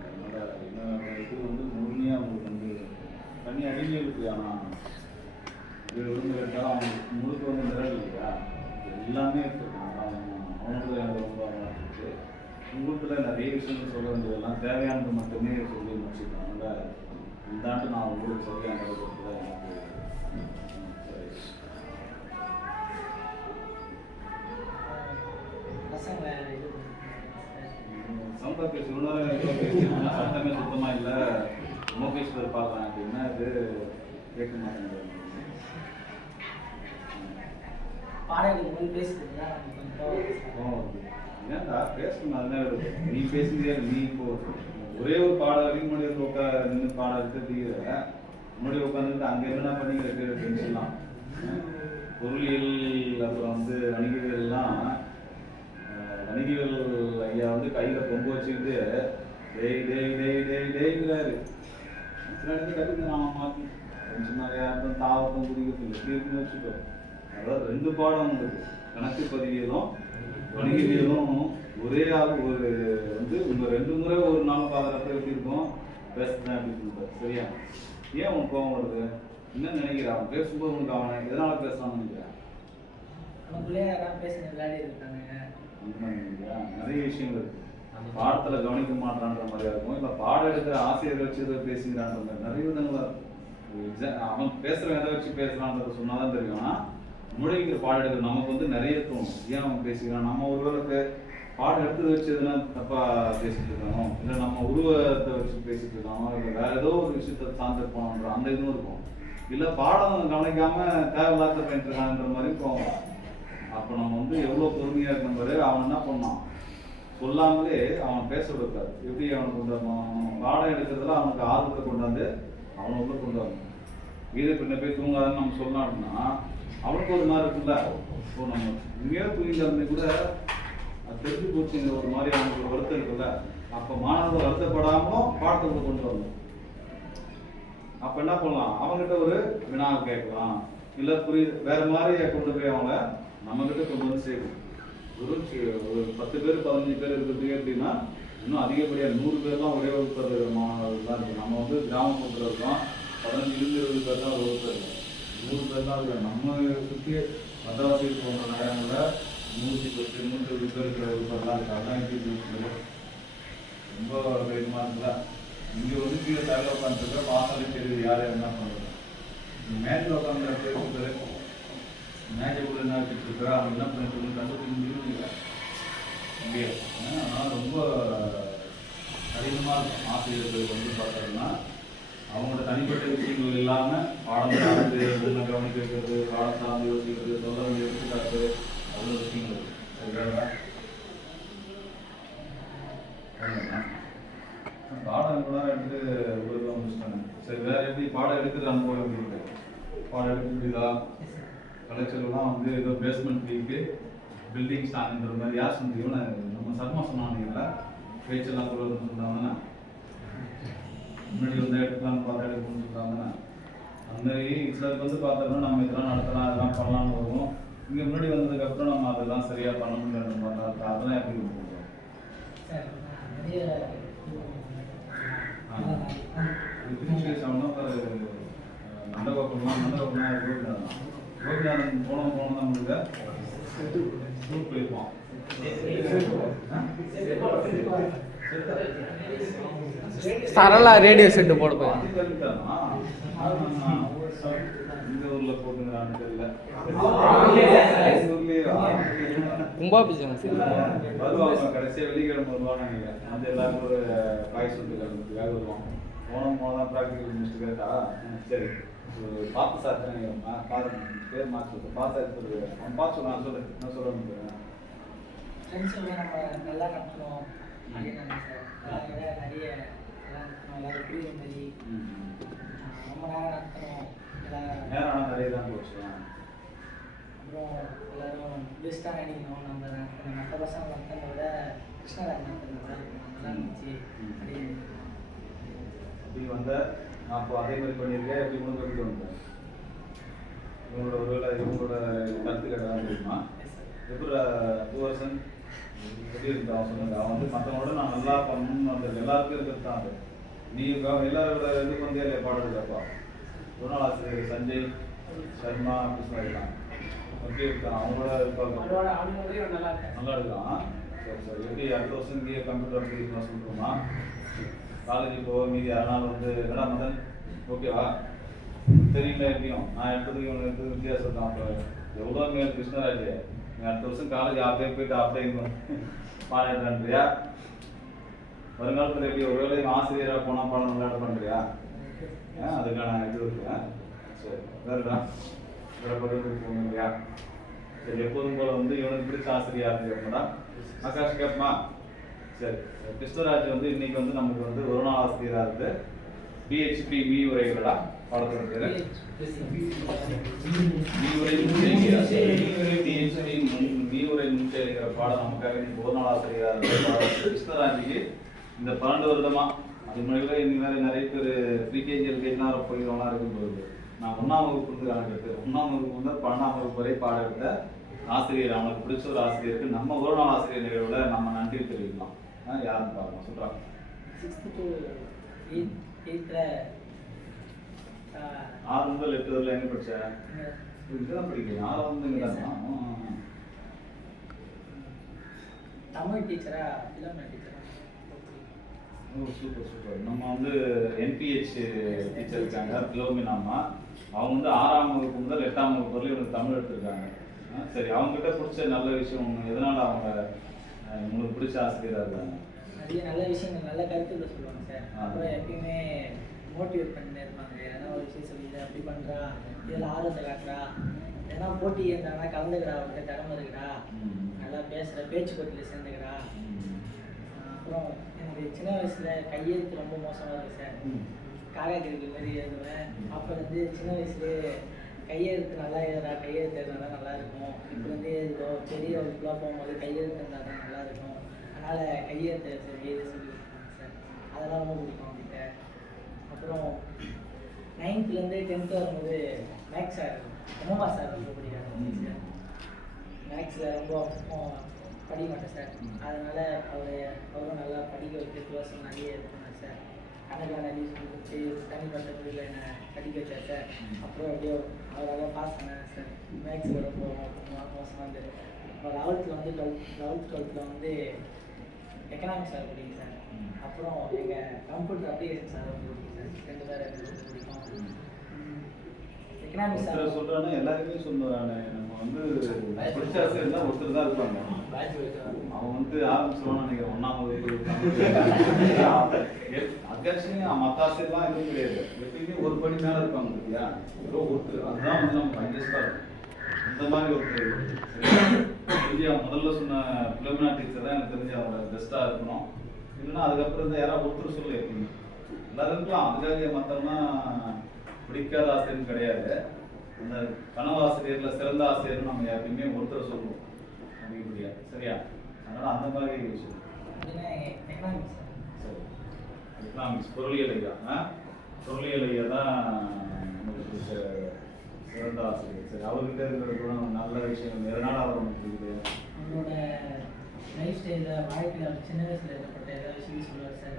அதனால் என்ன இது வந்து முழுமையாக உங்களுக்கு வந்து தனி அறிவியல் இருக்குது. ஆனால் இது விரும்பி எடுத்தாலும் அவங்களுக்கு முழுக்க வந்து நிரல் இல்லையா எல்லாமே எடுத்துருக்காங்க. அவங்களுக்கு எனக்கு ரொம்ப இருக்குது. உங்களுக்கு நிறைய விஷயங்கள் சொல்ல வேண்டியதெல்லாம் தேவையானது மட்டுமே சொல்லி முடிச்சுருக்காங்க. அதனால் இந்த ஆண்டு நான் உங்களுக்கு சரியான அளவுக்கு தான் எனக்கு சவுண்டா பேசி சத்தமே சுத்தமாக இல்லை மோகேஸ்வர் பார்க்குறேன் அப்படின்னா இது கேட்க மாட்டேங்குது. ஏன்டா பேசணும் அதனால நீ பேசுறதே நீ இப்போ ஒரே ஒரு பாடம் முன்னாடி உட்கார நின்று பாடம் எடுத்துக்கிற முன்னாடி உட்காந்துட்டு அங்கே என்னென்ன பண்ணிக்கிற டென்ஷன்லாம் பொருளியல் அப்புறம் வந்து வணிகவியல்லாம் வணிகவியல் ஐயா வந்து கையில் பொம்பு வச்சுக்கிட்டு டேய்ங்கிறாரு. கட்டுங்க நான் மாற்றி கொஞ்சம் நிறையா இருக்கும் தாவரம் குடிக்கிறது எப்படி இருக்குன்னு வச்சுட்டோம். அதாவது 2 பாடம் உங்களுக்கு கணக்கு பதிவியலும் வணிகவியலும் ஒரே ஆள் ஒரு வந்து உங்கள் 2 முறை ஒரு நாள் பார்க்குறப்ப எப்படி இருக்கும் பேசுறேன் அப்படின்னு சொல்லிட்டு சரியா. ஏன் உனக்கு கோவம் வருது என்ன நினைக்கிறேன் அவன் பேசும்போது உனக்கு அவனை எதனால் பேசலாம்னு நினைக்கிறேன். நிறைய விஷயங்கள் இருக்கு. பாடத்தில் கவனிக்க மாட்டான்ற மாதிரியா இருக்கும், இல்லை பாடம் எடுக்கிற ஆசிரியரை வச்சு எதை பேசுகிறான்ற மாதிரி நிறைய விதங்களாக இருக்கும். அவன் பேசுகிற எதை வச்சு பேசுகிறான்றத சொன்னாதான் தெரியும். ஆனால் முழுகிற பாடம் எடுக்கிற நமக்கு வந்து நிறைய தோணும் ஏன் அவன் பேசுகிறான். நம்ம ஒருவேளை பாடம் எடுத்து வச்சு எதுனா தப்பாக பேசிட்டு இருக்கானோ, இல்லை நம்ம உருவத்தை வச்சு பேசிட்டு இருக்கானோ, இல்லை வேற ஏதோ ஒரு விஷயத்த சார்ந்திருப்பானோன்ற அந்த இதுவும் இருக்கும். இல்லை பாடம் கவனிக்காம தேவையில்லாத பண்ணிட்டு இருக்கான்ற மாதிரி போவோம். அப்போ நம்ம வந்து எவ்வளோ பொறுமையாக இருக்கணும் பாரு. அவன் என்ன பண்ணான் சொல்லாமலே அவன் பேச விடுறாரு. எப்படி அவனை கொண்டு வரணும் பாடம் எடுக்கிறதுல அவனுக்கு ஆர்வத்தை கொண்டாந்து அவனை உள்ள கொண்டு வரணும். கீதை பின்ன போய் தூங்காதுன்னு நம்ம சொல்லலாம் அப்படின்னா அவனுக்கு ஒரு மாதிரி இருக்குல்ல. இப்போ நம்ம இங்கேயோ தூங்கிட்டு கூட அது தெரிஞ்சு போச்சுங்கிற ஒரு மாதிரி அவனுக்கு ஒரு வருத்தம் இருக்குல்ல. அப்போ மாணவர்கள் வருத்தப்படாமலும் பாடத்தை கொண்டு வரணும். அப்போ என்ன பண்ணலாம் அவங்ககிட்ட ஒரு வினா கேட்கலாம், இல்லை புரியுது வேற மாதிரி கொண்டு போய் அவங்க நம்மகிட்ட கொண்டு வந்து சேர்க்கணும். ஒரு 10 பேர் 15 பேர் இருக்கிறது அப்படின்னா இன்னும் அதிகப்படியாக 100 பேர்லாம் ஒரே வகுப்பு மாணவர்கள் தான் இருக்கும். நம்ம வந்து கிராமப்புறத்தில் இருக்கோம், 15-20 பேர் தான் ஒரு வகுப்பு இருக்கும். 100 பேர் தான் இருக்கும். நம்ம சுற்றி மதவாசி போன்ற நகரங்களில் 110-120 பேர் இருக்கிற வகுப்பெல்லாம் இருக்குது. அதான் எப்படி ரொம்ப வேகமாக இருக்குல்ல. இங்கே வந்து கீழே தகவல் உட்காந்துருக்க பாசாலே தெரியுது யார் என்ன பண்ணுறது. மேட்சில் உட்காந்துற பேர் மேட்சை கூட என்ன வச்சுட்டு இருக்கிறா அவங்க என்ன பண்ணிட்டு கண்டுபிடிக்க இங்கே. ஆனால் ரொம்ப கடினமாக இருக்கும். ஆசிரியர்கள் வந்து பார்த்தோம்னா அவங்களோட தனிப்பட்ட விஷயங்கள் இல்லாமல் பாடம் சார்ந்து என்ன கவனிக்க வைக்கிறது, பாடம் சார்ந்து யோசிக்கிறது, சொல்ல வேண்டிய எடுத்துக்காட்டு அவ்வளோ விஷயங்கள் இருக்குது. சரிங்களா? பாடம் கூட எடுத்து ஒரு முடிச்சிட்டாங்க. சரி வேறு எப்படி பாடம் எடுக்கிற அனுபவம் எப்படி இருக்கு? பாடம் எடுக்க முடியுதா? கலைச்சலாம் வந்து ஏதோ பேஸ்மெண்ட் லீக்கு பில்டிங் ஸ்டாண்டுன்ற மாதிரி யார் சொன்னீங்க? நம்ம சர்மா சொன்னாங்களா பேச்செல்லாம் கூட சொன்னாங்கன்னா முன்னாடி வந்து எடுக்கலாம்னு பார்த்தா எடுக்கணும்னு சொல்கிறாங்கன்னா அந்த மாதிரி சிலருக்கு வந்து பார்த்தோம்னா நம்ம இதெல்லாம் நடத்தலாம் அதெல்லாம் பண்ணலாம்னு வருவோம். இங்கே முன்னாடி வந்ததுக்கப்புறம் நம்ம அதெல்லாம் சரியாக பண்ண முடியல பார்த்தா அதெல்லாம் எப்படி பண்ணுறோம்? மண்டபம் கோபிநாதன் போனோம் நம்மளுக்கு சூப் வைப்போம். சரளா ரேடியோ செட்டு போட போய் இந்த ஊர்ல போட்டுங்கிறான்னு தெரியல. ரொம்ப பிசினஸ் வருவாங்க கடைசியாக வெள்ளிக்கிழமை வருவாங்க. நீங்கள் வந்து எல்லாருக்கும் ஒரு பாயசம் கலந்துக்காக வருவாங்க. போனதான் ப்ராக்டிக்கல் முடிச்சுட்டு கேட்டா சரி பார்த்து சார் பேர் மாற்றி பார்த்து சொல்லு அவன் பார்த்து நான் சொல்லு என்ன சொல்லணும். ஃப்ரெண்ட்ஸோட நம்ம நல்லா நடத்துகிறோம் அப்படின்னு சார் நிறைய எல்லாரும் புரியுற மாதிரி ரொம்ப நேரம் நடத்தணும் நேரம் ஆனால் நிறைய தான் போச்சு. அப்புறம் எல்லாரும் பெஸ்ட்டாக நினைக்கணும். நம்ம மற்ற பசங்க நடத்துறத விட கிருஷ்ணராஜ் நடத்துறது நல்லா இருந்துச்சு அப்படின்னு அப்படி வந்த நான் இப்போ அதே மாதிரி பண்ணியிருக்கேன். எப்படி கொண்டு வந்து வந்தேன் இவங்களோட ஒருவேளை இவங்களோட கருத்துக்கள் ஏதாவது தெரியுமா? எப்படி தூவரசன் எப்படி இருந்தான் சொன்னாங்க. அவன் வந்து மற்றவங்களோட நான் நல்லா பண்ணணும்னு வந்தது எல்லாருக்கும் இருக்கிறது தான். அது நீ எல்லாரோட இதுக்கு வந்து இல்லையா பாடுறதுப்பா ஒரு நாள் ஆசிரியர் சஞ்சய் சர்மா கிருஷ்ணா இருக்கான். எப்படி இருக்கான் அவங்களோட இருப்பாங்க நல்லா இருக்கான். சரி சரி எப்படி அடுத்த வருஷம் இங்கேயே கம்ப்யூட்டர் அப்ளிகேஷன் சொல்லிட்டோமா? காலேஜ் போக மீதி அதனால் வந்து என்னடா மதன் ஓகேவா தெரியல எப்படியும் நான் எடுத்ததுக்கு இவனுக்கு வித்தியாசம் தான். அப்போ எவ்வளோ மேல் கிருஷ்ணராஜ் நீ அடுத்த வருஷம் காலேஜ் அப்படியே போயிட்டு அப்படியே பாடுறான்றியா? வருங்காலத்தில் எப்படி ஒருவேளை ஆசிரியராக போனால் பாடம் விளையாட பண்ணுறியா? அதுக்கான இது இருக்கேன். சரி வேறுடா வேறு படிப்புக்கு போகணும் இல்லையா? சரி எப்போதும் போல் வந்து இவனுக்கு பிடிச்ச ஆசிரியர் கேட்பா ஆகாஷ் கேட்பா. சரி கிருஷ்ணராஜ் வந்து இன்னைக்கு வந்து நமக்கு வந்து ஒரு நாள் ஆசிரியராக இருந்து பிஹெச்பி மீ உரைகளா பாடத்தோட பேர் மீ உரை முன்செய்கிற பாடம் நமக்காக இன்னைக்கு ஒரு நாள் ஆசிரியராக இருந்து கிருஷ்ணராஜுக்கு இந்த 12 வருடமா அது முன்னாடி இந்த மாதிரி நிறைய பேர் ப்ரீகேஜி எல்கேஜிலாம் போகிறவங்களாம் இருக்கும்போது நான் 1ஆம் வகுப்பு இருந்து கணக்கு 1ஆம் வகுப்பு வந்து 12ஆம் வகுப்பு வரை பாடம் எடுத்த ஆசிரியர் அவனுக்கு பிடிச்ச ஒரு ஆசிரியருக்கு நம்ம ஒரு நாள் ஆசிரியர் நிகழ்வில் நம்ம நன்றி தெரிவிக்கலாம். யாருன்னு பாருங்க சொல்கிறாங்க. 6th to 8th 6 முதல் 8 வரையில் எங்கே படித்தேன்? இங்கே தான் படிக்கிறேன். 6 வந்து இங்கே தான். தமிழ் டீச்சரா இல்லாம டீச்சரா? Super super. நம்ம வந்து என்பிஹெச் டீச்சர் இருக்காங்க பிலோமினா அம்மா. அவங்க வந்து 6ஆம் வகுப்பு முதல் 8ஆம் வகுப்பு வரையும் இவங்க தமிழ் எடுத்திருக்காங்க. சரி அவங்ககிட்ட பிடிச்ச நல்ல விஷயம் ஒன்று எதனால் அவங்க உங்களுக்கு பிடிச்ச ஆசிரியராக இருக்காங்க? நிறைய நல்ல விஷயங்கள் நல்ல கருத்துக்கள் சொல்லுவாங்க சார். அப்புறம் எப்பயுமே மோட்டிவேட் பண்ணிட்டு இருப்பாங்க. ஏன்னா ஒரு விஷயம் சொல்லி அப்படி பண்ணுறா இதில் ஆர்வத்தை காட்டுறா ஏன்னா போட்டி இருந்தாங்கன்னா கலந்துக்கிறா அவங்கள்ட்ட திறமை இருக்குடா நல்லா பேசுகிற பேச்சு போட்டியில் சேர்ந்துக்கிறா. அப்புறம் எனக்கு சின்ன வயசில் கையெழுத்து ரொம்ப மோசமாக இருக்குது சார். காக்காக்கிழக்கு மாதிரி எழுதுவேன். அப்போ வந்து சின்ன வயசுலேயே கையெழுத்து நல்லா எழுதுறா கையெழுத்து எழுதுனா நல்லா இருக்கும். இப்போ வந்து ஏதோ பெரிய வகுப்புலாம் போகும்போது கையெழுத்து இருந்தால் தான் நல்லா இருக்கும். அதனால் கையெழுத்து எழுத சொல்லி சார் அதெல்லாம் ரொம்ப பிடிக்கும் அவங்ககிட்ட. அப்புறம் 9th-லேருந்து 10th வரும்போது மேக்ஸ் சார் உமா சார் ரொம்ப பிடிக்கும் சார். மேக்ஸில் ரொம்ப படிக்க மாட்டேன் சார். அதனால் அவரும் நல்லா படிக்க வைக்க க்ளோஸ் நிறைய இது பண்ணார் சார். கணக்கில் நிறைய கொடுத்து தனிப்பட்ட முறையில் என்னை படிக்க வச்சார் சார். அப்புறம் அப்படியே அவரால் பாஸ் பண்ணேன் சார். மேக்ஸில் ரொம்ப மோசமாக இருந்தது. அப்புறம் 11th-12th வந்து எக்கனாமிக்ஸ் சார் பிடிக்கும் சார். அப்புறம் எங்கள் கம்ப்யூட்டர் அப்ளிகேஷன் சார் ரொம்ப பிடிக்கும் சார். 2 பேர் எனக்கு ரொம்ப பிடிக்கும். எக்கனாமிக்ஸ் சார் சொல்கிறானே எல்லாருமே சொல்லுவாங்க. நம்ம வந்து பிடிச்ச ஆசிரியர் தான் ஒருத்தர் தான் இருப்பாங்க. அவன் வந்து ஆரம்பிச்சிருவான்னு நினைக்கிறேன் 1ஆம் வகுப்பு அத்தியாவசியம் மற்ற ஆசிரியர்லாம் எதுவும் கிடையாது. எப்பயுமே ஒரு படி மேலே இருப்பாங்க இல்லையா? ஏதோ ஒருத்தர் அதுதான் வந்து நம்ம ஹையஸ்டாக இருக்கும். இந்த மாதிரி ஒருத்தர் இந்தியா முதல்ல சொன்ன பிலோமினா டீச்சர் தான் எனக்கு தெரிஞ்சு அவங்க பெஸ்ட்டாக இருக்கணும். இல்லைன்னா அதுக்கப்புறம் இந்த யாராவது ஒருத்தர் சொல்லு எப்பயுமே எல்லாரும் இருக்கலாம். அதுக்காக மற்றவங்கன்னா பிடிக்காத ஆசிரியர்னு கிடையாது. அந்த கனவு ஆசிரியரில் சிறந்த ஆசிரியர்னு நம்ம எப்பயுமே ஒருத்தரை சொல்லுவோம் அப்படியா? சரியா? அதனால் அந்த மாதிரி விஷயம் சரி எக்கனாமிக்ஸ் பொருளியல் ஐயா பொருளியல் ஐயா தான் நமக்கு பிடிச்ச சிறந்த ஆசிரியர். சரி அவர்கிட்ட இருக்கிற குணம் நல்ல விஷயம் எதனால் அவர் நமக்கு பிடிக்குது? அவங்களோட லைஃப் ஸ்டைலில் வாழ்க்கையில் சின்ன வயசில் ஏற்பட்ட எல்லா விஷயத்தையும் சொல்லுவார் சார்.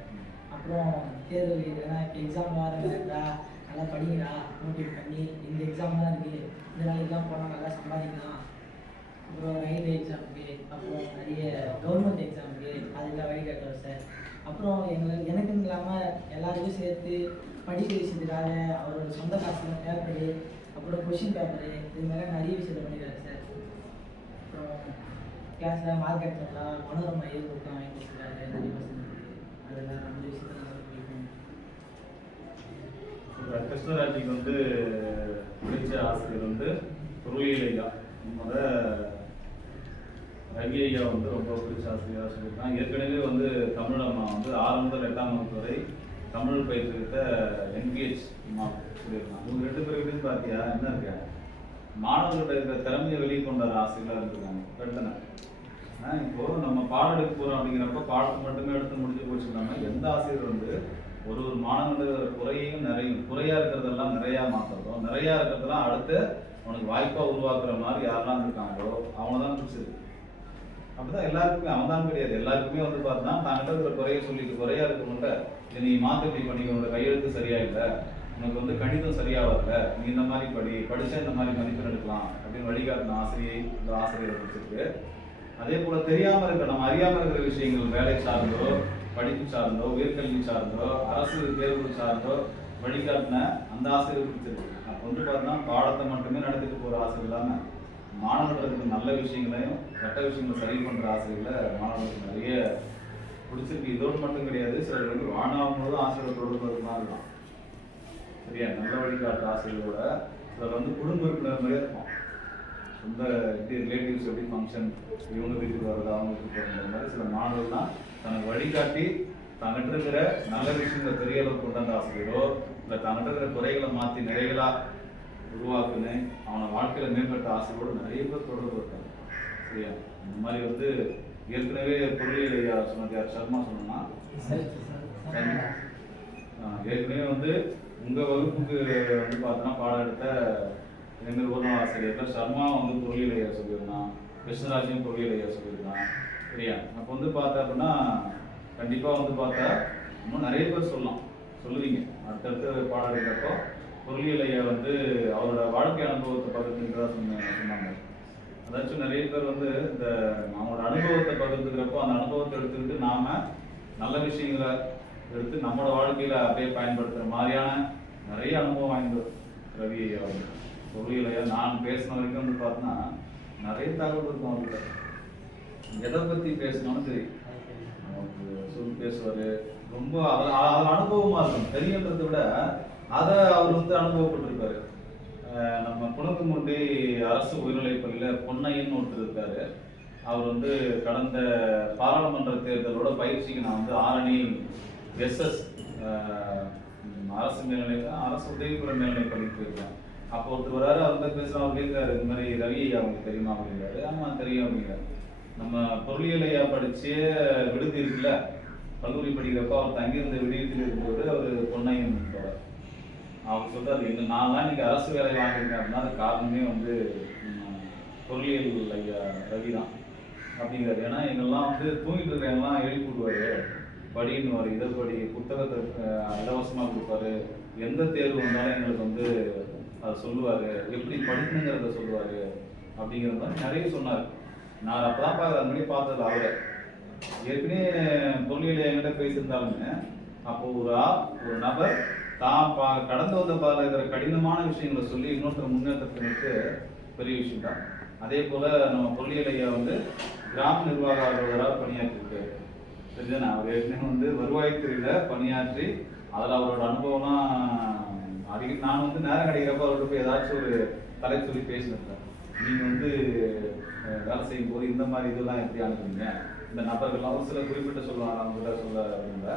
அப்புறம் தேர்வு எழுதுனா இப்போ எக்ஸாம் வரா நல்லா படிக்கிறா மோட்டிவேட் பண்ணி இந்த எக்ஸாம் தான் இருக்குது இந்த நாளைக்கெலாம் போனால் நல்லா சம்பாதிக்கலாம் அப்புறம் ரயில்வே எக்ஸாமுக்கு, அப்புறம் நிறைய கவர்மெண்ட் எக்ஸாமுக்கு அதெல்லாம் வழிகாட்டுவார் சார். அப்புறம் எனக்குன்னு இல்லாமல் எல்லாருக்கும் சேர்த்து படிக்கிற விஷயத்துக்காக அவரோட சொந்த காசுல பேப்பரு, அப்புறம் கொஷின் பேப்பரு, இது மாதிரி நிறைய விஷயத்தை பண்ணிடுறாரு சார். அப்புறம் கிளாஸில் மார்க் எடுத்தோம்லாம் மனோரமா ஏற்படுத்தலாம் வாங்கி கொடுத்துருக்காரு நிறைய பசங்களுக்கு. அதெல்லாம் ரொம்ப விஷயத்தை நல்லா பிடிக்கும். கிருஷ்ணராஜிக்கு வந்து பிடிச்ச ஆசிரியர் வந்து பொருளியல் ஐயா. நம்மளோட ரவி ஐயா வந்து ரொம்ப பிடிச்ச ஆசிரியராக சொல்லியிருக்காங்க. ஏற்கனவே வந்து தமிழ் அம்மா வந்து 6 முதல் 8ஆம் வகுப்பு வரை தமிழ் பயிற்றுவித்த NPH அம்மா சொல்லியிருக்காங்க. இவங்க 2 பேருக்கிட்டையும் பார்த்தியா என்ன இருக்க, மாணவர்களோட இருக்கிற திறமையை வெளிக்கொண்டார ஆசிரியராக இருந்திருக்காங்க. கட்டணை இப்போ நம்ம பாடம் எடுக்க போகிறோம் அப்படிங்கிறப்ப பாடத்தை மட்டுமே எடுத்து முடிச்சு போச்சுன்னா எந்த ஆசிரியர் வந்து ஒரு மாணவனோட குறையும் குறையா இருக்கிறதெல்லாம் நிறையா மாற்றுறோம், நிறையா இருக்கிறதெல்லாம் அடுத்து அவனுக்கு வாய்ப்பாக உருவாக்குற மாதிரி யாரெல்லாம் இருக்காங்களோ அவங்க தான் பிடிச்சது. அப்படிதான் எல்லாருக்குமே, அவன் தான் கிடையாது, எல்லாருக்குமே வந்து பார்த்தா தாங்கிட்ட இருக்கிற குறைய சொல்லிட்டு குறையா இருக்கவங்கள்ட்ட நீ மாற்றி இப்படி பண்ணிக்க, உன்னோட கையெழுத்து சரியா இல்லை, உனக்கு வந்து கணிதம் சரியா வரல, நீ இந்த மாதிரி படிச்சா இந்த மாதிரி மதிப்பெண் எடுக்கலாம் அப்படின்னு வழிகாட்டின ஆசிரியரை பிடிச்சிருக்கு. அதே போல தெரியாம இருக்க, நம்ம அறியாம இருக்கிற விஷயங்கள் வேலை சார்ந்தோ, படிப்பு சார்ந்தோ, உயர்கல்வி சார்ந்தோ, அரசு தேர்வு சார்ந்தோ வழிகாட்டின அந்த ஆசிரியர் பிடிச்சிருக்கு. அப்போ வந்து பார்த்தா பாடத்தை மட்டுமே நடத்திட்டு போற ஆசிரியர் இல்லாம மாணவர்களுக்கு நல்ல விஷயங்களையும் கெட்ட விஷயங்களை சரி பண்ற ஆசிரியர்களை மாணவர்களுக்கு நிறைய பிடிச்சிருக்கு. இதோடு மட்டும் கிடையாது, சிலர் வந்து வாழ்நாள் முழுவதும் ஆசிரியர் தொடர்பு தான் இருக்கும். சரியா, நல்ல வழிகாட்டுற ஆசிரியரோட சிலர் வந்து குடும்ப உறுப்பினர் மாதிரியே இருக்கும். சொந்த ரிலேட்டிவ்ஸ் எப்படி ஃபங்க்ஷன் இவங்க வீட்டுக்கு வர்றது, அவங்க வீட்டுக்கு போகிற மாதிரி சில மாணவர்கள்லாம் தனக்கு வழிகாட்டி தங்கிட்ட இருக்கிற நல்ல விஷயங்களை பெரிய அளவுக்கு கொண்டு வந்த ஆசிரியரோ, இல்லை தங்கிட்ட இருக்கிற குறைகளை மாற்றி நிறைகளாக உருவாக்குன்னு அவனை வாழ்க்கையில மேம்பட்ட ஆசையோடு நிறைய பேர் தொடர்பு இருக்காங்க. சரியா, இந்த மாதிரி வந்து ஏற்கனவே பொருளியல் ஐயா சொன்னது யார் சர்மா சொன்னா, ஏற்கனவே வந்து உங்க வகுப்புக்கு வந்து பார்த்தோன்னா பாடம் எடுத்த எங்கள் ஊர்வ ஆசிரியர்கள் சர்மா வந்து பொருளியல் ஐயா சொல்லியிருந்தான், கிருஷ்ணராஜையும் பொருளியல் ஐயா சொல்லியிருந்தான். சரியா, அப்போ வந்து பார்த்தா அப்படின்னா கண்டிப்பாக வந்து பார்த்தா இன்னும் நிறைய பேர் சொல்லுவீங்க அடுத்தடுத்து பாடம் எடுக்கிறப்போ பொருளியல் ஐயா வந்து அவரோட வாழ்க்கை அனுபவத்தை பகிர்ந்துக்கிறதா சொன்னாங்க. அதாச்சும் நிறைய பேர் வந்து இந்த அவங்களோட அனுபவத்தை பகிர்ந்துக்கிறப்போ அந்த அனுபவத்தை எடுத்துக்கிட்டு நாம நல்ல விஷயங்களை எடுத்து நம்மளோட வாழ்க்கையில அப்படியே பயன்படுத்துற மாதிரியான நிறைய அனுபவம் வாய்ந்தது ரவி ஐயா வந்து. பொருளியல் ஐயா நான் பேசின வரைக்கும் வந்து பார்த்தோன்னா நிறைய தகவல் இருக்கும் அவர்கிட்ட. எதை பத்தி பேசணும்னு தெரியும், சொல்லி பேசுவாரு. ரொம்ப அதில் அனுபவமா இருக்கும். தெரியுன்றதை விட அதை அவர் வந்து அனுபவப்பட்டிருக்காரு. நம்ம குணக்குமுண்டி அரசு உயர்நிலைப் பள்ளியில் பொன்னையன்னு ஒருத்தர் இருக்காரு. அவர் வந்து கடந்த பாராளுமன்ற தேர்தலோட பயிற்சிக்கு நான் வந்து ஆரணி SS அரசு உதவிக்குழு மேல்நிலைப் பள்ளிக்கு போயிருக்கேன். அப்போ ஒருத்தர் வராரு, அவர் பேசுகிறோம், அவர் கேட்குறாரு இந்த மாதிரி ரவி அவங்களுக்கு தெரியுமா அப்படிங்கிறாரு. ஆமாம் தெரியும் அப்படிங்கிறாரு. நம்ம பொருளியல் ஐயா படிச்சு விடுதி இருக்குல்ல, கல்லூரி படிக்கிறப்போ அவர் தங்கியிருந்த விடுதியில் இருக்கும்போது அவர் பொன்னையன் போகிறார். அவர் சொல்றாரு, எங்க நான்லாம் இன்னைக்கு அரசு வேலை வாங்கியிருக்கேன் அப்படின்னா அது காரணமே வந்து பொருளியல் ஐயா ரவி தான் அப்படிங்கிறாரு. ஏன்னா எங்கெல்லாம் வந்து தூங்கிட்டு இருக்கிறவங்கலாம் எழுப்பி விடுவாரு, படின்னுவார், இதை படி, புத்தகத்தை இலவசமாக கொடுப்பாரு, எந்த தேர்வு வந்தாலும் எங்களுக்கு வந்து அதை சொல்லுவார், எப்படி படிக்கணுங்கிறத சொல்லுவார் அப்படிங்கிற மாதிரி நிறைய சொன்னார். நான் அப்போ தான் பார்க்குற அந்த மாதிரி பார்த்தது அவரை. ஏற்கனவே பொருளியல் என்கிட்ட பேசியிருந்தாலுமே அப்போ ஒரு நபர் தான் கடந்து வந்த பாதையில் இருக்கிற கடினமான விஷயங்களை சொல்லி இன்னொருத்தர் முன்னேற்றத்திற்கு பெரிய விஷயம் தான். அதே போல் நம்ம பொருளியல் ஐயா வந்து கிராம நிர்வாக அலுவலராக பணியாற்றிருக்காரு. சரிதானே, அவர் ஏற்கனவே வந்து வருவாய்த்துறையில் பணியாற்றி அதில் அவரோட அனுபவம்லாம் நான் வந்து நேரம் கிடைக்கிறப்ப அவர்கிட்ட போய் ஏதாச்சும் ஒரு தலை சொல்லி பேசினிருக்கேன். நீங்கள் வந்து வேலை செய்யும் போது இந்த மாதிரி இதெல்லாம் எப்படி அனுப்புறீங்க, இந்த நபர்கள்லாம் ஒரு சில குறிப்பிட்ட சொல்லுவாங்க, அவங்ககிட்ட சொல்ல அப்படின்ற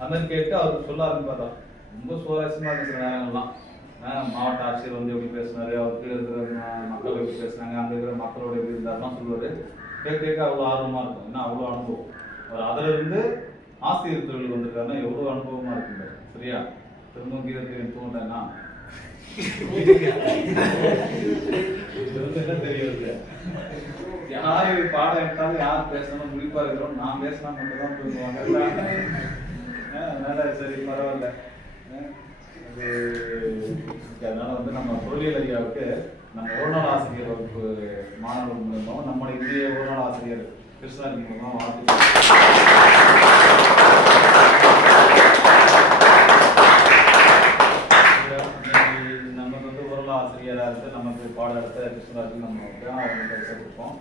அந்த மாதிரி கேட்டு அவருக்கு சொல்ல ஆரம்பிப்பாரா. ரொம்ப சுவாரஸ்யமாக இருக்கு சில நேரங்கள்லாம். மாவட்ட ஆட்சியர் வந்து எப்படி பேசினாரு, அவர் கீழே இருக்கிற மக்கள் எப்படி பேசினாங்க, அங்கே இருக்கிற மக்களோட எப்படி இருந்தாருலாம் சொல்லுவார். கேட்க அவ்வளோ ஆர்வமாக இருக்கும். ஏன்னா அவ்வளோ அனுபவம் அவர். அதில் இருந்து ஆசிரியர் தொழில் வந்திருக்காருன்னா எவ்வளோ அனுபவமாக இருக்குங்க. சரியா, திரும்ப கீதை தோன்றேன்னா என்ன தெரியாது. யாரு பாடம் எடுத்தாலும் யார் பேசணும் முடிப்பா இருக்கிறோம், நான் பேசினா மட்டும் தான் பேசுவாங்க. அதனால சரி பரவாயில்ல. அதனால வந்து நம்ம பொருளியல் ஐயாவுக்கு நம்ம ஒருநாள் ஆசிரியர் வகுப்பு மாணவர்கள் மூலமாக நம்முடைய இந்திய ஒருநாள் ஆசிரியர் கிருஷ்ணாஜி மூலமாக வாழ்த்து நமக்கு வந்து ஒருநாள் ஆசிரியராக இருந்து நமக்கு பாடம் எடுத்த கிருஷ்ணராஜி நம்ம அவங்களுக்கு பரிசை கொடுப்போம்.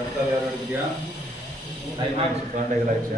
அடுத்த யாரும் எடுக்கியா? டைம் ஆயிடுச்சு, 2:30 ஆயிடுச்சு.